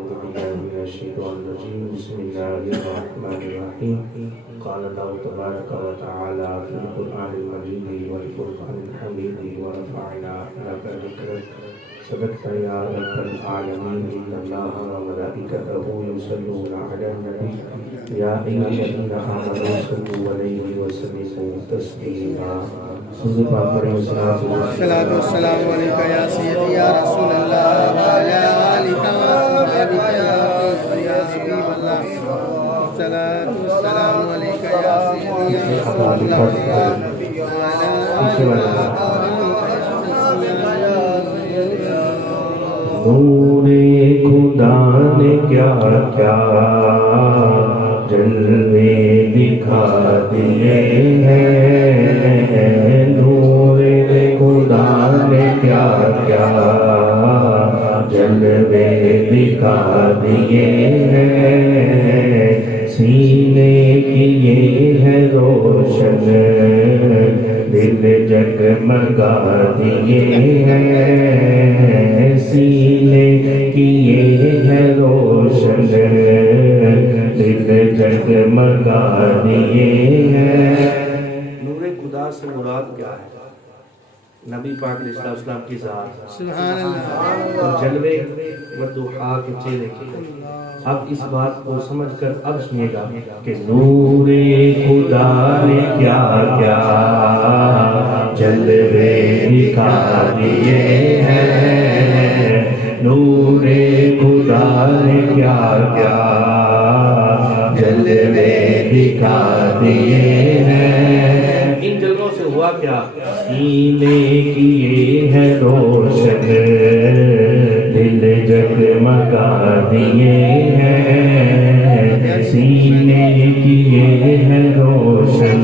أعوذ بالله من الشيطان الرجيم بسم الله الرحمن الرحيم قال الله تبارك وتعالى في القرآن المجيد والفرقان الحميد ورفعنا لك ذكرك صدقت يا رب العالمين إن الله وملائكته يصلون على النبي يا أيها الذين آمنوا صلوا عليه وسلموا تسليما الصلاة والسلام عليك يا سيدي يا رسول الله وعلى آلك وصحبك يا حبيب الله. الصلاة والسلام عليك يا سيدي يا رسول الله وعلى نور خدا نے کیا کیا جلوے دکھا دیے ہیں، نور خدا نے کیا کیا جلوے دکھا دیے ہیں، سینے کیے ہیں روشن دل جگمگا دیے ہیں، سینے کیے ہیں روشن دل جگمگا دیے ہیں۔ نور خدا سے مراد کیا ہے؟ نبی پاک علیہ السلام کی ذات، سبحان اللہ، اور جلوے وضحا کے چہرے کی۔ اب اس بات کو سمجھ کر اب سنیے گا کہ نور خدا نے کیا کیا جلوے دکھا دیے ہیں، نور خدا نے کیا کیا جلوے دکھا دیے ہیں۔ ان جلووں سے ہوا کیا؟ سینے کیے ہیں روشن دل جگمگا دیے ہیں، سینے کیے ہیں روشن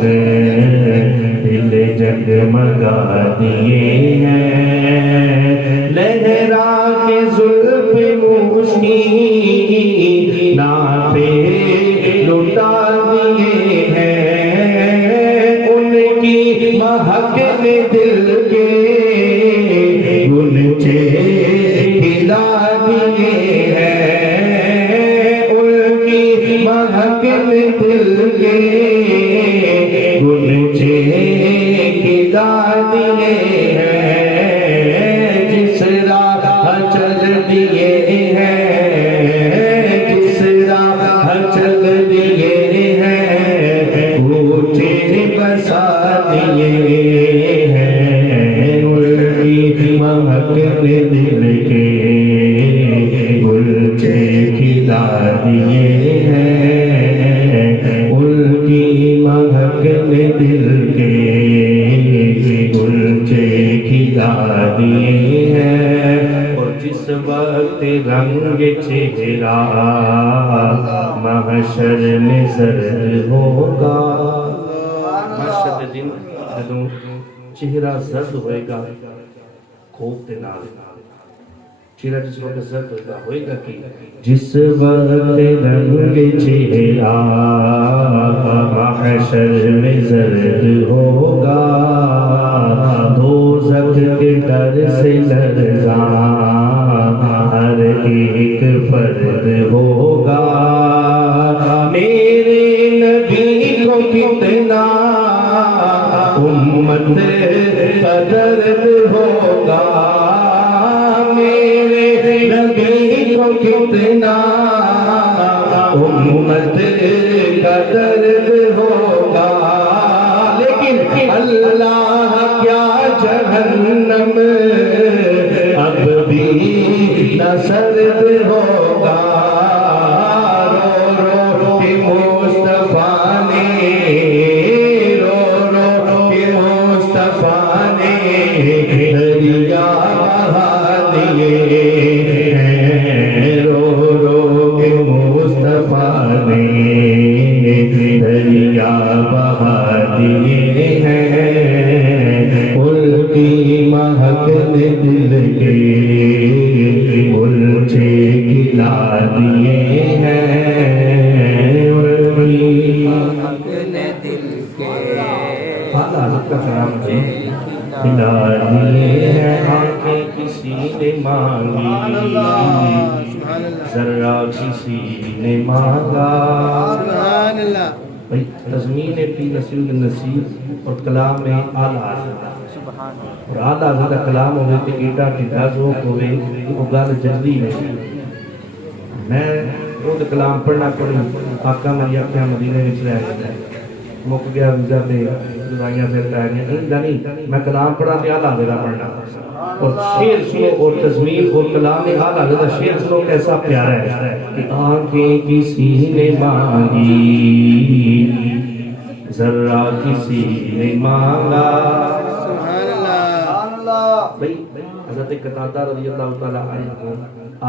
دل جگمگا دیے ہیں، لہرا کے زلف مشکی نافے لٹا دیے ہیں، ان کی مہک نے دل کے گلچے کھلا دیے ہیں، ان کی مہک نے دل کے گلچے کھلا دیے ہیں، جس راہ چل دیے ہیں، جس راہ چل دیے ہیں، کوچے بسا دیے ہیں، الٹی مہک نے دل کے گلچے کھلا دیے ہیں، الٹی مہک نے دل کے گلچے کھلا دیے ہیں۔ اور جس وقت رنگ چہرہ محشر میں زرد ہوگا، محشر کے دن جدوں چہرہ زرد ہوئے گا، خوف دے نال چہرہ جس وقت زرد ہوئے گا کہ جس وقت رنگ چہرہ محشر میں زرد ہوگا، دوزخ کے ڈر سے لرزاں ہر ایک فرد ہوگا، میرے نبی کو کتنا امت کا درد ہوگا، میرے نبی کو کتنا امت کا درد ہوگا، لیکن اللہ کیا جہنم اب بھی نہ سرد ہوگا، رو رو کے مصطفیٰ نے، رو رو کے مصطفیٰ نے دریا بہا دیے ہیں، رو رو کے مصطفیٰ نے دریا بہا دیے ہیں، ان کی مہک نے دل کے گلچے کھلا دیے ہیں، ان کی مہک نے دل کے کھلا دیے ہیں، آنکھیں کسی نے مانگی ذرا کسی نے مانگا. سبحان اللہ. بھئی تضمین پی نصیر النصیر اور کلام میں آلہ اور آلہ زیادہ کلام ہوئے تھے ایڈا ٹھٹا ذوق ہوئے وہ گل جلدی نہیں. میں وہ کلام پڑھنا پڑھی آقا میری اکھیاں مدینے میں رہ گیا مک گیا ویزا تے دوائیاں پھر پہ گیا نہیں میں کلام پڑھا تے آلہ زیادہ پڑھنا اور شعر سنو اور تضمین اور کلام میں آلہ زیادہ شعر سنو کیسا پیارا ہے کہ آنکھیں کسی نے مانگی ذرا کسی نے مانگا. سبحان اللہ. بھئی حضرت قتادہ رضی اللہ تعالیٰ عنہ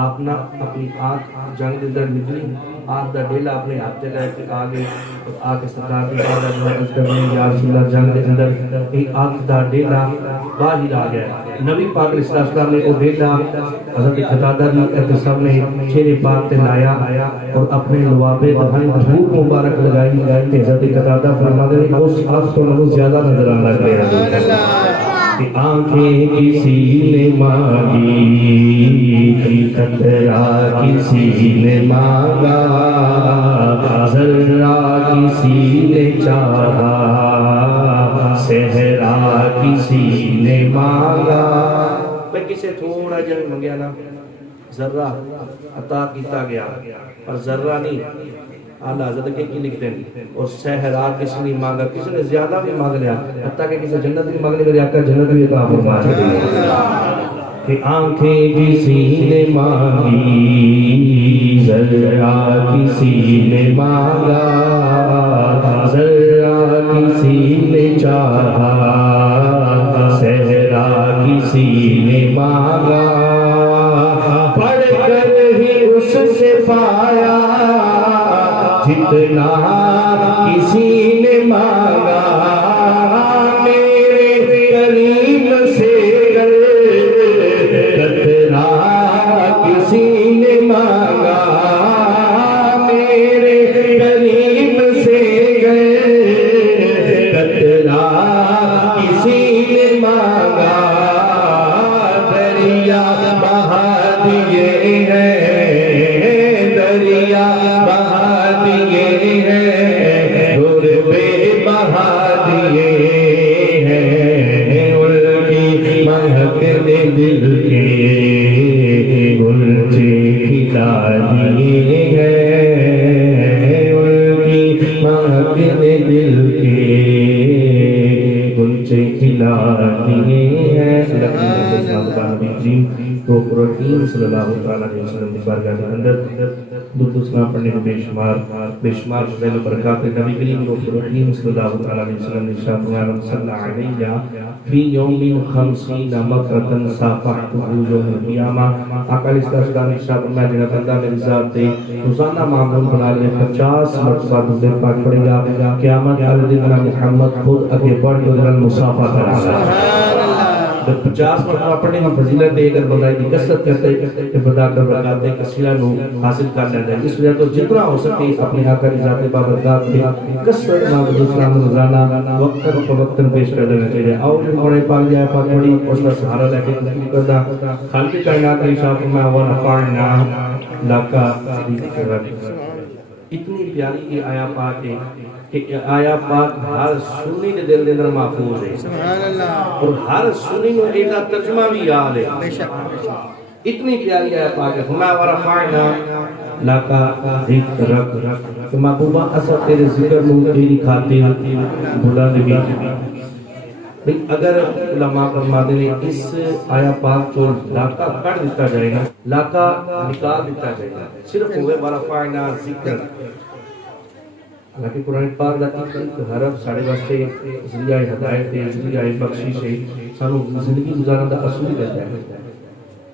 آپ نہ اپنی آنکھ جنگ دے در نکلی آنکھ دا ڈیلا اپنے ہاتھ تے لے کے آگے اور آگے سرکار کی بات عرض کرنے یا رسول اللہ جنگ دے اندر ایک آنکھ دا ڈیلا باہر آ گیا. نبی پاک علیہ السلام نے وہ ڈیلا حضرت قتادہ نے احتساب نے چہرے پاک تے لایا اور اپنے لوابے دہائی دھوپ مبارک لگائی کہ حضرت قتادہ فرماتے ہیں اس آنکھ کو نمو زیادہ نظر آنا گیا کہ آنکھیں کسی نے مانگی قطرہ کسی نے مانگا ذرہ کسی نے چاہا صحرا کسی نے مانگا. میں کسے تھوڑا جب منگیا نا ذرہ عطا کیتا گیا اور ذرہ نہیں آلہ حضرت کے کی لکھتے ہیں اور صحرا کسی نے مانگا کسی نے زیادہ بھی مانگ لیا حتیٰ کہ کسی جنت بھی مانگنے میرے آقا جنت بھی عطا فرما چاہتے ہیں کہ آنکھیں کسی نے مانگی ذرا کسی نے مانگا ذرا کسی نے چاہا صحرا کسی نے مانگا پڑھ کر ہی اس سے پایا جتنا کسی نے مانگا میرے کریم سے قطرہ کسی نے مانگا میرے کریم سے قطرہ کسی نے مانگا دریا بہا دیے ہیں دریا بہا دیے ہیں غربے بہا دیے ہیں ان کی مہک نے دل کے گلچے کھلا دیے ہیں ان کی مہک نے دل کے گلچے کھلا دیے ہیں. تو رحیم صلی اللہ علیہ وسلم کی بارگاہ کے اندر درود و سلام پڑھنے کو بے شمار فضائل و برکات نبی کریم رحیم صلی اللہ علیہ وسلم نے ارشاد فرمایا صلی علیہ فی یوم 50 مرۃ صافحتہ یوم القیامہ. آقا علیہ السلام نے ارشاد فرمایا میرا بندہ میری ذات پہ روزانہ معمول بنا لے 50 مرتبہ درود پاک پڑھے گا قیامت والے دن محمد خود آگے بڑھ کر مصافحہ کرے گا. 50 مرتبہ پڑھنے کا فضیلت ہے اگر بندہ کی کثرت کرتے کہ بندہ کر برکات کثیرہ نو حاصل کر لیتا ہے. اس وجہ تو جتنا ہو سکے اپنے آقا کی ذات بابرکات کی کثرت نہ دوسرا روزانہ وقتاً فوقتاً پیش کر دینا چاہیے. اور جو بڑے پاک جائے پاک بڑی اس کا سہارا لے کے تقریر کرنا خالق کائنات نے ارشاد فرمایا ورفعنا لک ذکرک. اتنی پیاری یہ آیا پاک ہے کہ آیا پاک ہر سنی نے دل اندر محفوظ ہے سبحان اللہ. اور ہر سنی نو ایدا ترجمہ بھی یاد ہے. بے شک اتنی پیاری آیا پاک ہے ہما ورفعنا لک ذکرک کہ محبوبہ اثر تیرے ذکر نو تیری خاطر بلند بھی. اگر علماء فرماتے ہیں اس آیا پاک جو لاکہ کٹ دیتا جائے گا لاکہ نکال دیتا جائے گا صرف ہوئے ورفعنا ذکر. لیکن قرآن پاک دا ایک حرف ساڑھے واسطے ذریعہ ہدایت ہے ذریعہ بخشش ہے سانو زندگی گزارنے دا اصول دیتا ہے.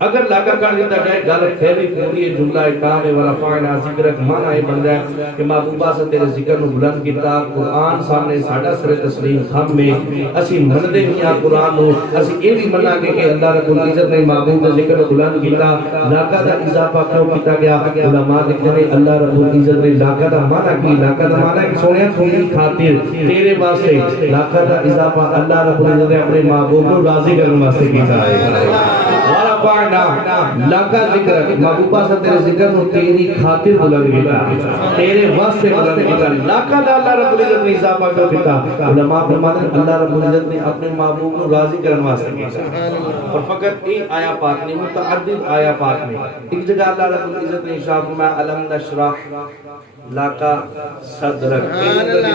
اگر لاکہ کر دیتا جائے گل پھیلی پوری جملہ کام ہے ورفعنا ذکرک معنی بن جائے کہ محبوبہ سے تیرے ذکر نو بلند کیتا. قرآن سامنے ساڑھا سر تسلیم خم میں اسی مندے میاں قرآن نو اسی یہ بھی منا کے کہ اللہ رب العزت نے محبوب کا ذکر نو بلند کیتا. لاکہ دا اضافہ کیوں کیتا گیا علماء لکھتے ہیں اللہ رب العزت نے لاکہ دا معنی کی لاکہ دا معنی کہ سونے تیری خاطر تیرے واسطے لاکہ دا اضافہ اللہ رب العزت نے اپنے محبوب کو راضی کرنے واسطے کیتا ہے. ورفعنا لک ذکرک محبوبہ سے تیرے ذکر نو تیری خاطر بلند کیتا تیرے واسطے بلند کیتا لک دا اللہ رب العزت نے اضافہ کر دیتا علماء فرماتے ہیں اللہ رب العزت نے اپنے محبوب کو راضی کرنے واسطے کیتا اور فقط ایک آیا پاک نہیں متعدد آیا پاک میں ایک جگہ اللہ رب العزت نے ارشاد فرمایا الم نشرح لاکا صدرک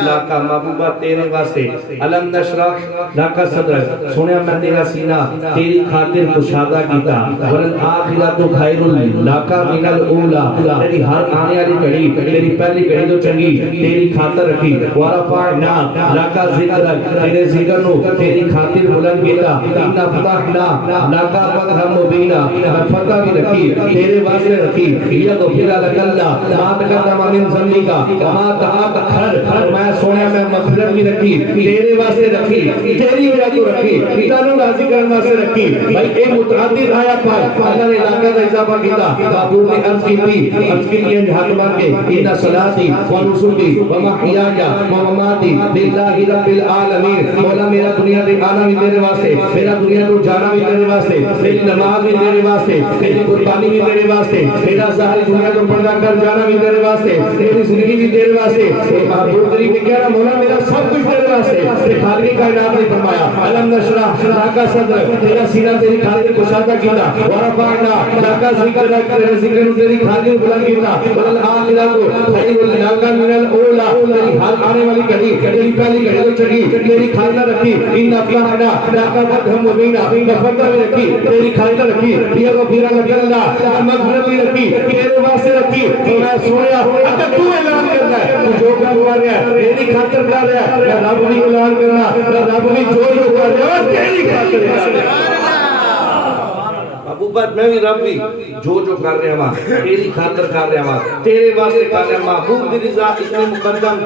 لاکا محبوبہ تیرے واسطے الم نشرح لاکا صدرک سنیا میں تیرا سینہ تیری خاطر کشادہ کیتا ورن آخرت خیر لاکا من الاولا تیری ہر آنے والی گھڑی تیری پہلی گھڑی تو چنگی تیری خاطر رکھی ورفعنا لاکا ذکرک تیرے ذکر نو تیری خاطر بلند کیتا ان فتحنا لاکا فتح مبینہ فتح بھی رکھی تیرے واسطے رکھی یغفر لک اللہ ما تقدم من ذنبک وما تأخر میں سونے میں مغفرت بھی رکھی تیرے واسطے رکھی تیری وجہ تو رکھی تینوں راضی کرنے واسطے رکھی بھائی اے متعدد آیا پر اللہ نے علاقہ کا اضافہ کیتا حضور نے عرض کی تھی عرض کے لیے ہاتھ مار کے ان صلاتی و نسکی و محیایا و مماتی للہ رب العالمین مولا میرا دنیا دے آنا بھی تیرے واسطے میرا دنیا تو جانا بھی تیرے واسطے میری نماز بھی تیرے واسطے میری قربانی بھی تیرے واسطے میرا ظاہر دنیا تو پردہ کر جانا بھی تیرے واسطے میری زندگی بھی تیرے واسطے محبوب قریب نے کہہ رہا مولا میرا سب کچھ تیرے واسطے خالقی کائنات نے فرمایا الم نشرح لک صدرک تیرا سینہ تیری خاطر کشادہ کیتا ورفعنا لک ذکرک تیرے ذکر تیری خاطر بلند کیتا والآخرۃ خیر لک من الاولا تیری ہر آنے والی گھڑی تیری پہلی گھڑی تو چنگی تیری خاطر رکھی ان فتحنا لک فتح مبینہ فتح بھی رکھی تیری خاطر رکھی یغفر لک اللہ مغفرت بھی رکھی تیرے واسطے رکھی تو میں سویا اگر تو اعلان کرنا ہے تو جو کر رہا ہے میری خاطر کر رہا ہے میں رب نہیں اعلان کرنا میں رب نہیں جو کر رہا ہے تیری خاطر کر رہا ہے محبوبت میں بھی رب بھی جو کر رہے ہیں تیری خاطر کر رہے ہیں تیرے واسطے کر رہے ہیں محبوب کی رضا اتنے مقدم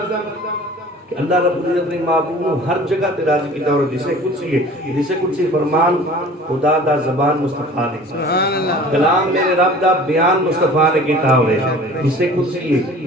کہ اللہ رب العزت نے محبوب ہر جگہ تے راضی کیتا اور جسے کچھ فرمان خدا دا زبان مصطفیٰ نے سبحان اللہ کلام میرے رب دا بیان مصطفیٰ نے کیتا ہوئے جسے کچھ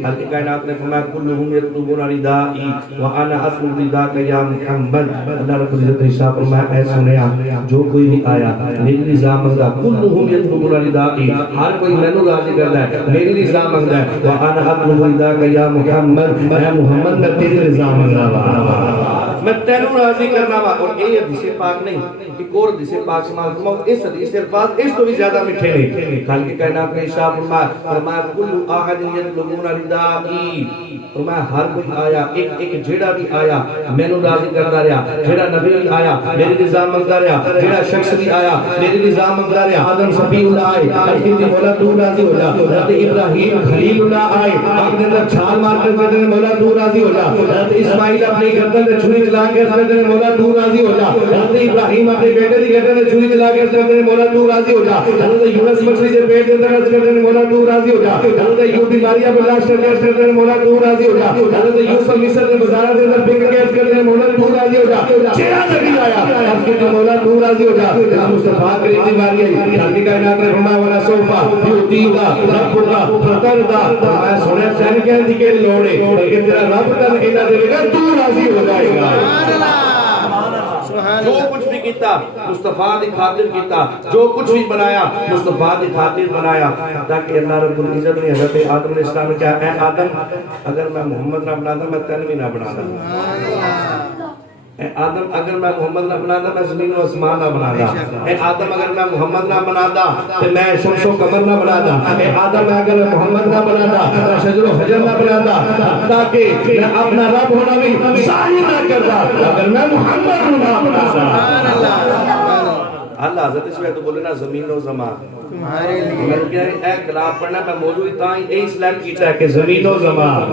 ہر کائنات نے فرمایا کلہم یطلبون ردائی وانا اطلب رداک یا محمد اللہ رب العزت نے ارشاد فرمایا اے سنیا جو کوئی بھی آیا میری رضا منگا کلہم یطلبون ردائی ہر کوئی مینوں راضی کردا ہے میری رضا منگدا ہے وانا اطلب رداک یا محمد اے محمد میں تیری رضا میں تینوں راضی کرنا وا اور یہ حدیث پاک نہیں ایک اور حدیث پاک سے معلوم ہے اس حدیث الفاظ اس تو بھی زیادہ میٹھے نہیں خالق کائنات نے ارشاد فرمایا کل احد یطلبون ردائی فرمایا ہر کوئی آیا ایک جیڑا بھی آیا مینوں راضی کردا رہیا جیڑا نبی بھی آیا میری رضا منگدا رہیا جیڑا شخص بھی آیا میری رضا منگدا رہیا آدم صفی اللہ آئے اپنی مولا تو راضی ہو جا حضرت ابراہیم خلیل اللہ آئے اپنے اندر چھال مار کر کہتے ہیں مولا تو راضی ہو جا حضرت اسماعیل اپنی گردن میں چھری چلا کے کہتے ہیں مولا تو راضی ہو جا حضرت ابراہیم اپنے بیٹے کی گردن میں چھری چلا کے کہتے ہیں مولا تو راضی ہو جا حضرت یونس مچھلی کے پیٹ کے اندر کہتے ہیں مولا تو راضی ہو جا حضرت ایوب بیماریاں برداشت کر کے کہتے ہیں مولا تو راضی ہو جا حضرت یوسف مصر کے بازار کے اندر بک کے کہتے ہیں مولا تو راضی ہو جا چہرہ نبی آیا اب کہ مولا تو راضی ہو جا مصطفیٰ کی بیماری ہے خالق کائنات نے فرمایا والا صوفہ یوتی کا رب کا فطر دا میں سنیا چاہنے کے دی کے لوڑے کہ تیرا رب کا کہنا دے گا تو راضی ہو جائے گا جو کچھ بھی کیتا مصطفیٰ دی خاطر کیتا جو کچھ بھی بنایا مصطفیٰ دی خاطر بنایا تاکہ اللہ رب العزت نے حضرت آدم علیہ السلام نے کہا اے آدم اگر میں محمد نہ بناتا میں تین بھی نہ بناتا اے آدم اگر میں محمد نہ بناتا میں زمین و آسمان نہ بناتا اے آدم اگر میں محمد نہ بناتا تو میں شمس و قمر نہ بناتا اے آدم اگر میں محمد نہ بناتا میں شجر و حجر نہ بناتا تاکہ میں اپنا رب ہونا بھی ظاہر نہ کرتا اگر میں محمد نہ بناتا اللہ حضرت اس میں تو بولے نا زمین و زمان تمہارے لیے میں کیا ہے اے کلام پڑھنا میں موضوع اتنا ہی اے اسلام کیتا ہے کہ زمین و زمان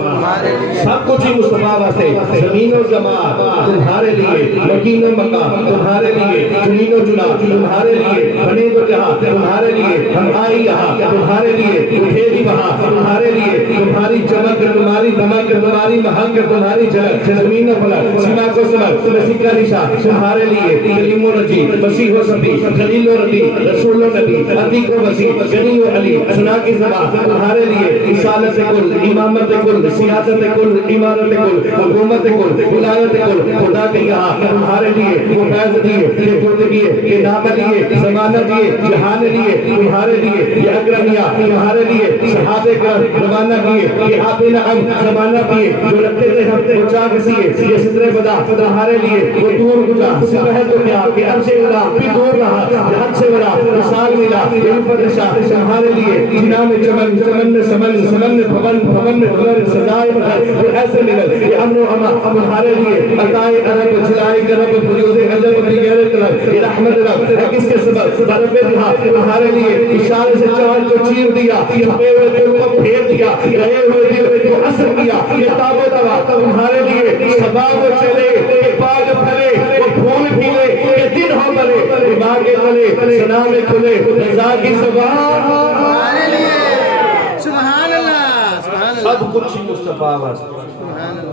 سب کچھ ہی مصطفیٰ واسطے زمین و زمان تمہارے لیے مکین و مقام تمہارے لیے زمین و جنا تمہارے لیے بنے تو جہاں تمہارے لیے ہم آئی یہاں تمہارے لیے اٹھے بھی وہاں تمہارے لیے تمہاری چمک تمہاری دمک تمہاری مہنگ تمہاری جھلک زمین و فلک سما کو سمک مسیح کا نشان تمہارے لیے کلیم و رجی مسیح و صفی خلیل و ربی رسول و نبی عتیق و وسیع غنی و علی اسنا کی زبان تمہارے لیے عیسیٰ رسالت کل، امامت کل، سیاست کل، امارت کل، حکومت کل، ولایت کل، خدا کے یہاں تمہارے لیے وہ فیض دیے، خدمت دیے، انعام دیے، زمانہ دیے، جہان لیے، تمہارے لیے یہ اکرمیہ، تمہارے لیے صحابہ کرام روانہ کیے، یہ آپ نعم زمانہ دیے، جو رکھتے تھے ہم وہ چاک سیے، یہ ستر بدا تمہارے لیے وہ دور گزا، سپہ تو کیا کہ عرش اللہ بھی دور رہا، جہاں سے بڑا مثال ملا، یہ پردشاہ تمہارے لیے جنا میں چمن، چمن میں سمن، سمن میں بھون، بھون میں دلر، سجائے مدر، وہ ایسے ملل، یہ امن و اما تمہارے لیے عطائے عرب، جلائے کرب، فیوز عجب کی غیر طلب، یہ رحمت رب ہے کس کے سبب، برب دہا تمہارے لیے اشارے سے چاند کو چیر دیا، چھپے ہوئے دل کو پھیر دیا، رہے ہوئے دل کو اثر کیا، یہ تاب و تبا تمہارے لیے سبا کو چلے، یہ باغ پھلے، وہ پھول کھلے، یہ دن ہو بلے، یہ باغ تلے، سنا میں کھلے، رضا کی سبحان اللہ، سبحان اللہ، سب کچھ مصطفیٰ واسطے،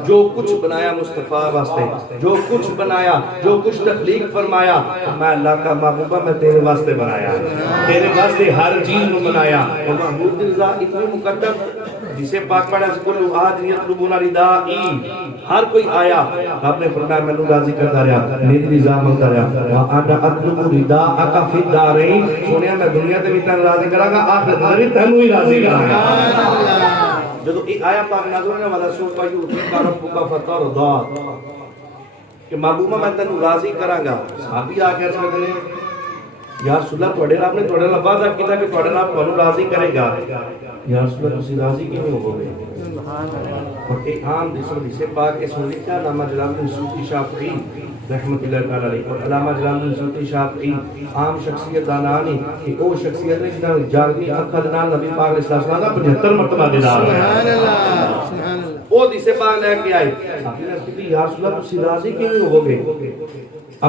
جو کچھ بنایا مصطفیٰ واسطے، جو کچھ بنایا، جو کچھ تخلیق فرمایا، میں اللہ کا محبوبہ میں تیرے واسطے بنایا، تیرے واسطے ہر چیز میں بنایا، اور محبوب رضا اتنی مقدم جسے پاک پڑھا سکولو آج یطلبون ردائی، ہر کوئی آیا آپ نے فرمایا میں نے راضی کرتا رہا، میری رضا مانگتا رہا، وَأَنَا أَطْلُبُ رِدَاءَكَ فِي الدَّارَيْنِ، سنیا میں دنیا تے بھی تن راضی کراں گا، آخرت میں بھی تنوں ہی راضی کراں گا۔ جدو ایک آیا پاک نازل ہونے والا سوپا یوتیکا ربکا فترضا کہ محبوبہ میں تنوں راضی کراں گا، صحابی آ کے عرض کرتے ہیں یا رسول اللہ توڑے رب نے توڑے رب وعدہ کیتا کہ توڑے رب کو راضی کرے گا، یا رسول اللہ تسی راضی کیوں ہو گئے؟ اور ایک عام حدیث پاک اس میں لکھا علامہ جلال الدین سیوطی شافعی رحمۃ اللہ تعالی علیہ، اور علامہ جلال الدین سیوطی شافعی عام شخصیت دانانی کہ وہ شخصیت نے جنہاں جاگنی اکھا دنال نبی پاک علیہ السلام کا 75 مرتبہ دیدار ہے، سبحان اللہ، سبحان اللہ، وہ حدیث پاک لے کے آئے، صحابی نے کہا یا رسول اللہ تسی راضی کیوں ہو گئے؟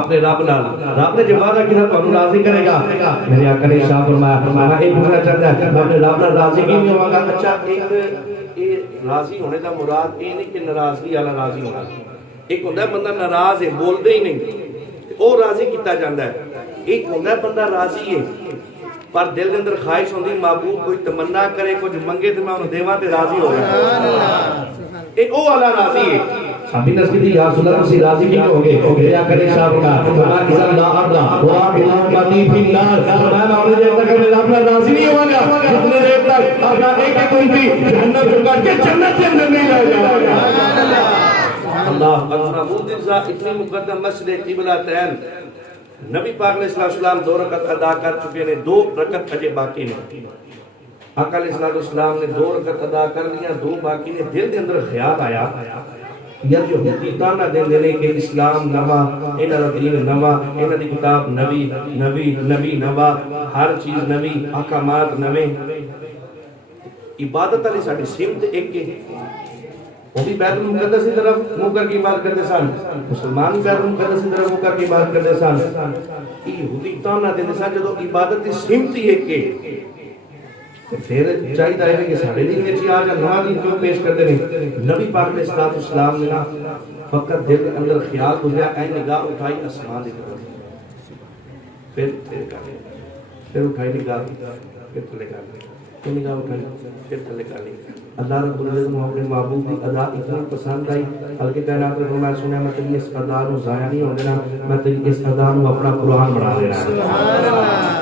اپنے رب نال، رب نے جب وعدہ کیا تو ہم راضی کرے گا، میرے آقا نے ارشاد فرمایا، میں ایک پوچھنا چاہتا ہے میں اپنے رب نال راضی کیوں نہیں ہوں گا؟ اچھا ایک راضی ہونے کا مراد یہ نہیں کہ ناراضگی والا راضی ہونا، ایک ہوتا ہے بندہ ناراض ہے بولدے ہی نہیں وہ راضی کیتا جاتا ہے، ایک ہوتا ہے بندہ راضی ہے پر دل کے اندر خواہش ہوندی محبوب کوئی تمنا کرے کچھ منگے تو میں انہوں دیواں تے راضی ہو جاؤں، ایک وہ والا راضی ہے۔ صحابی نے کہا یا رسول اللہ تسی راضی کیوں ہو گئے؟ میرا کرے صاحب کا فرمایا اذا لا ارضا وا بلاقتی فی النار، فرمایا میں انہیں دیر تک میرا اپنا راضی نہیں ہوں گا جتنے دیر تک اپنا ایک ایک کنٹی جہنم سے کر کے جنت کے اندر نہیں لے جاؤں گا۔ اللہ اکبر، محمود رضا اتنی مقدم مسجد قبلہ تین نبی پاک علیہ السلام 2 رکعت ادا کر چکے ہیں، 2 رکعت اجے باقی نے، آقا علیہ السلام نے 2 رکعت ادا کر لیا، 2 باقی نے، دل کے اندر خیال آیا یا جو تانا دین دینے کہ اسلام نوا، انہاں دا دین نوا، انہاں دی کتاب نبی نبی نبی نوا، ہر چیز نبی، احکامات نوے، عبادت علی ساڈی سمت ایک ہے، وہ بھی بیت المقدس کی طرف منہ کر کے عبادت کرتے سن، مسلمان بیت المقدس کی طرف منہ کر کے عبادت کرتے سن، یہودی تانا دیندے سن جدوں عبادت دی سمت ہی ایک ہے، پھر چاہیے ہے کہ سارے دین میں آج نواں دین کیوں پیش کرتے ہیں؟ نبی پاک علیہ السلام نے فقط دل کے اندر خیال گزریا، اے نگاہ اٹھائی آسمان کی طرف، پھر اٹھائی نگاہ، پھر تھلے کر لی، پھر نگاہ اٹھائی، پھر تھلے کر لی۔ اللہ رب العزت اپنے محبوب کی ادا اتنی پسند آئی، بلکہ کائنات میں فرمایا سنیا میں تیری اس ادا نو ضائع نہیں ہونے دینا، میں تیری اس ادا نو اپنا قرآن بنا دینا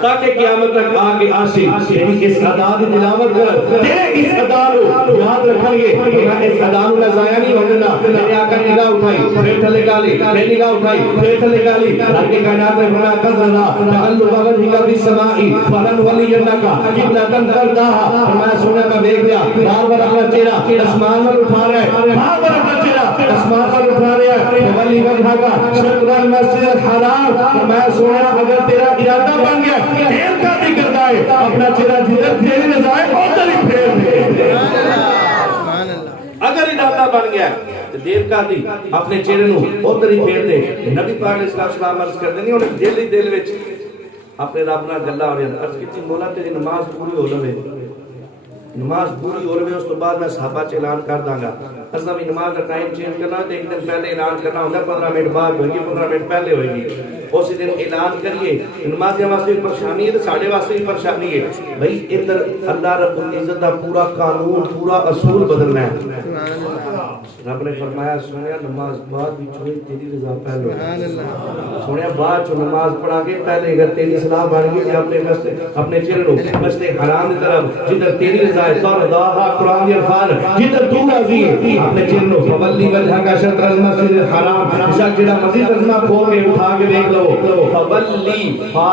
تاکہ قیامت تک آگے آشی تیری اس ادا دی تلاوت کر، تیرے اس ادا نو یاد رکھیں گے، میں اس ادا نو ضائع نہیں ہونے دینا۔ میرے آقا نے نگاہ اٹھائی، پھر تھلے کر لی، پھر نگاہ اٹھائی، پھر تھلے کر لی، بلکہ کائنات میں فرمایا قذرنا تقلب وجهك في السماء فلنولينك قبلة ترضاها، فرمایا سنیا میں دیکھ لیا بار بار اپنا چہرہ آسمان پر اٹھا رہا ہے، بار بار اپنا چہرہ آسمان پر اٹھا رہا ہے، ولی وجہ کا شطر المسجد الحرام، میں سونا اگر تیرا ارادہ بن گیا پھر کا بھی کرتا ہے اپنا چہرہ جدھر تیری رضا ہے ادھر ہی پھیر دے، اگر ارادہ بن گیا دیر کا دی اپنے چہرے نو ادھر ہی پھیر دے۔ نبی پاک علیہ السلام عرض کرتے نہیں انہیں دل ہی دل وچ اپنے رب نال گلاں ہو رہی، عرض کیتی مولا تیری نماز پوری ہو لوے، نماز پوری ہو رہے اس تو بعد میں صحابہ چ اعلان کر داں گا، اصل بھی نماز کا ٹائم چینج کرنا تو ایک دن پہلے اعلان کرنا ہوتا ہے، 15 منٹ بعد ہوئے گی، 15 منٹ پہلے ہوئے گی، اس دن اعلان کریے نمازیاں واسطے بھی پریشانی ہے تو ساڈے واسطے بھی پریشانی ہے بھائی ادھر اللہ رب العزت دا پورا قانون پورا اصول بدلنا ہے رب نے فرمایا سنیا نماز بعد وچ تیری رضا پہلے سنیا بعد چ نماز پڑھا کے پہلے اگر تیری صلاح بن گئی اپنے چہرے کو مسجد حرام کی طرف جدھر تیری رضا ہے تو رضا قرآن کے الفاظ جدھر تو راضی ہے اپنے چہرے کو فولی وجہ کا شطر المسجد الحرام جڑا مسجد رضا کھول کے اٹھا کے دیکھ لو فولی فا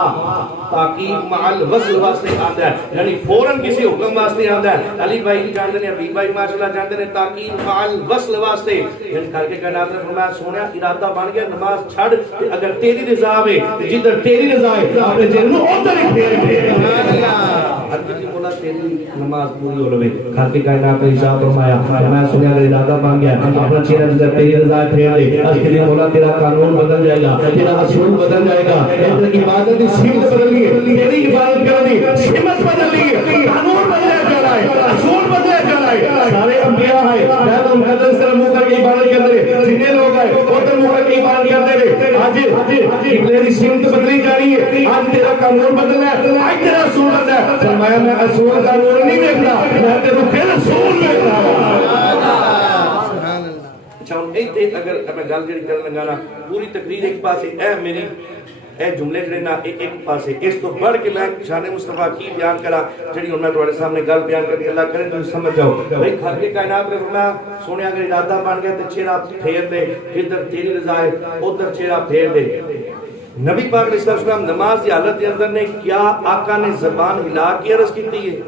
تاکید مع الوصل واسطے آتا ہے یعنی فوراً کسی حکم واسطے آتا ہے علی بھائی جانتے ہیں حبیب بھائی ماشاءاللہ جانتے ہیں تاکید مع الوصل واسطے یعنی کر کے کائنات نے فرمایا سونیا ارادہ بن گیا نماز چھڑ اگر تیری رضا ہے جدھر تیری رضا ہے اپنے چہرے کو ادھر ہی پھیر سبحان اللہ ہر کسی بولا تیری نماز پوری ہو لوے کر کے کائنات نے ارشاد فرمایا میں سنیا اگر ارادہ بن گیا اپنا چہرہ جدھر تیری رضا ہے پھیر دے اس کے لیے مولا تیرا قانون بدل جائے گا تیرا اصول بدل جائے گا تیری عبادت کی سمت بدل گئی تیری عبادت کرنے کی سمت بدل گئی قانون بدلیا جا رہا ہے اصول بدلیا جا رہا ہے سارے انبیاء ہیں بیت المقدس سے منہ کر کے عبادت کرتے ہیں جتنے لوگ ہیں ادھر منہ کر کے عبادت کرتے ہیں آج قبلے کی سمت بدلی جا رہی ہے آج تیرا قانون بدلنا ہے آج تیرا اصول بدلنا ہے فرمایا میں اصول قانون نہیں دیکھتا میں تیرے پھر اصول دیکھتا ہوں اچھا ہوں اگر میں گل جڑی کرن لگا نا پوری تقریر ایک پاسے اے میری اے جملے جڑے نا ایک پاسے اس تو بڑھ کے میں شان مصطفیٰ کی بیان کرا جڑی ہن میں تواڈے سامنے گل بیان کرنی اللہ کرے تسی سمجھ جاؤ بھائی خالق کائنات نے فرمایا سونے اگر ارادہ بن گیا تے چہرہ پھیر دے جدھر تیری رضا ہے ادھر چہرہ پھیر دے نبی پاک علیہ السلام نماز کی حالت کے اندر نے کیا آقا نے زبان ہلا کے عرض کیتی ہے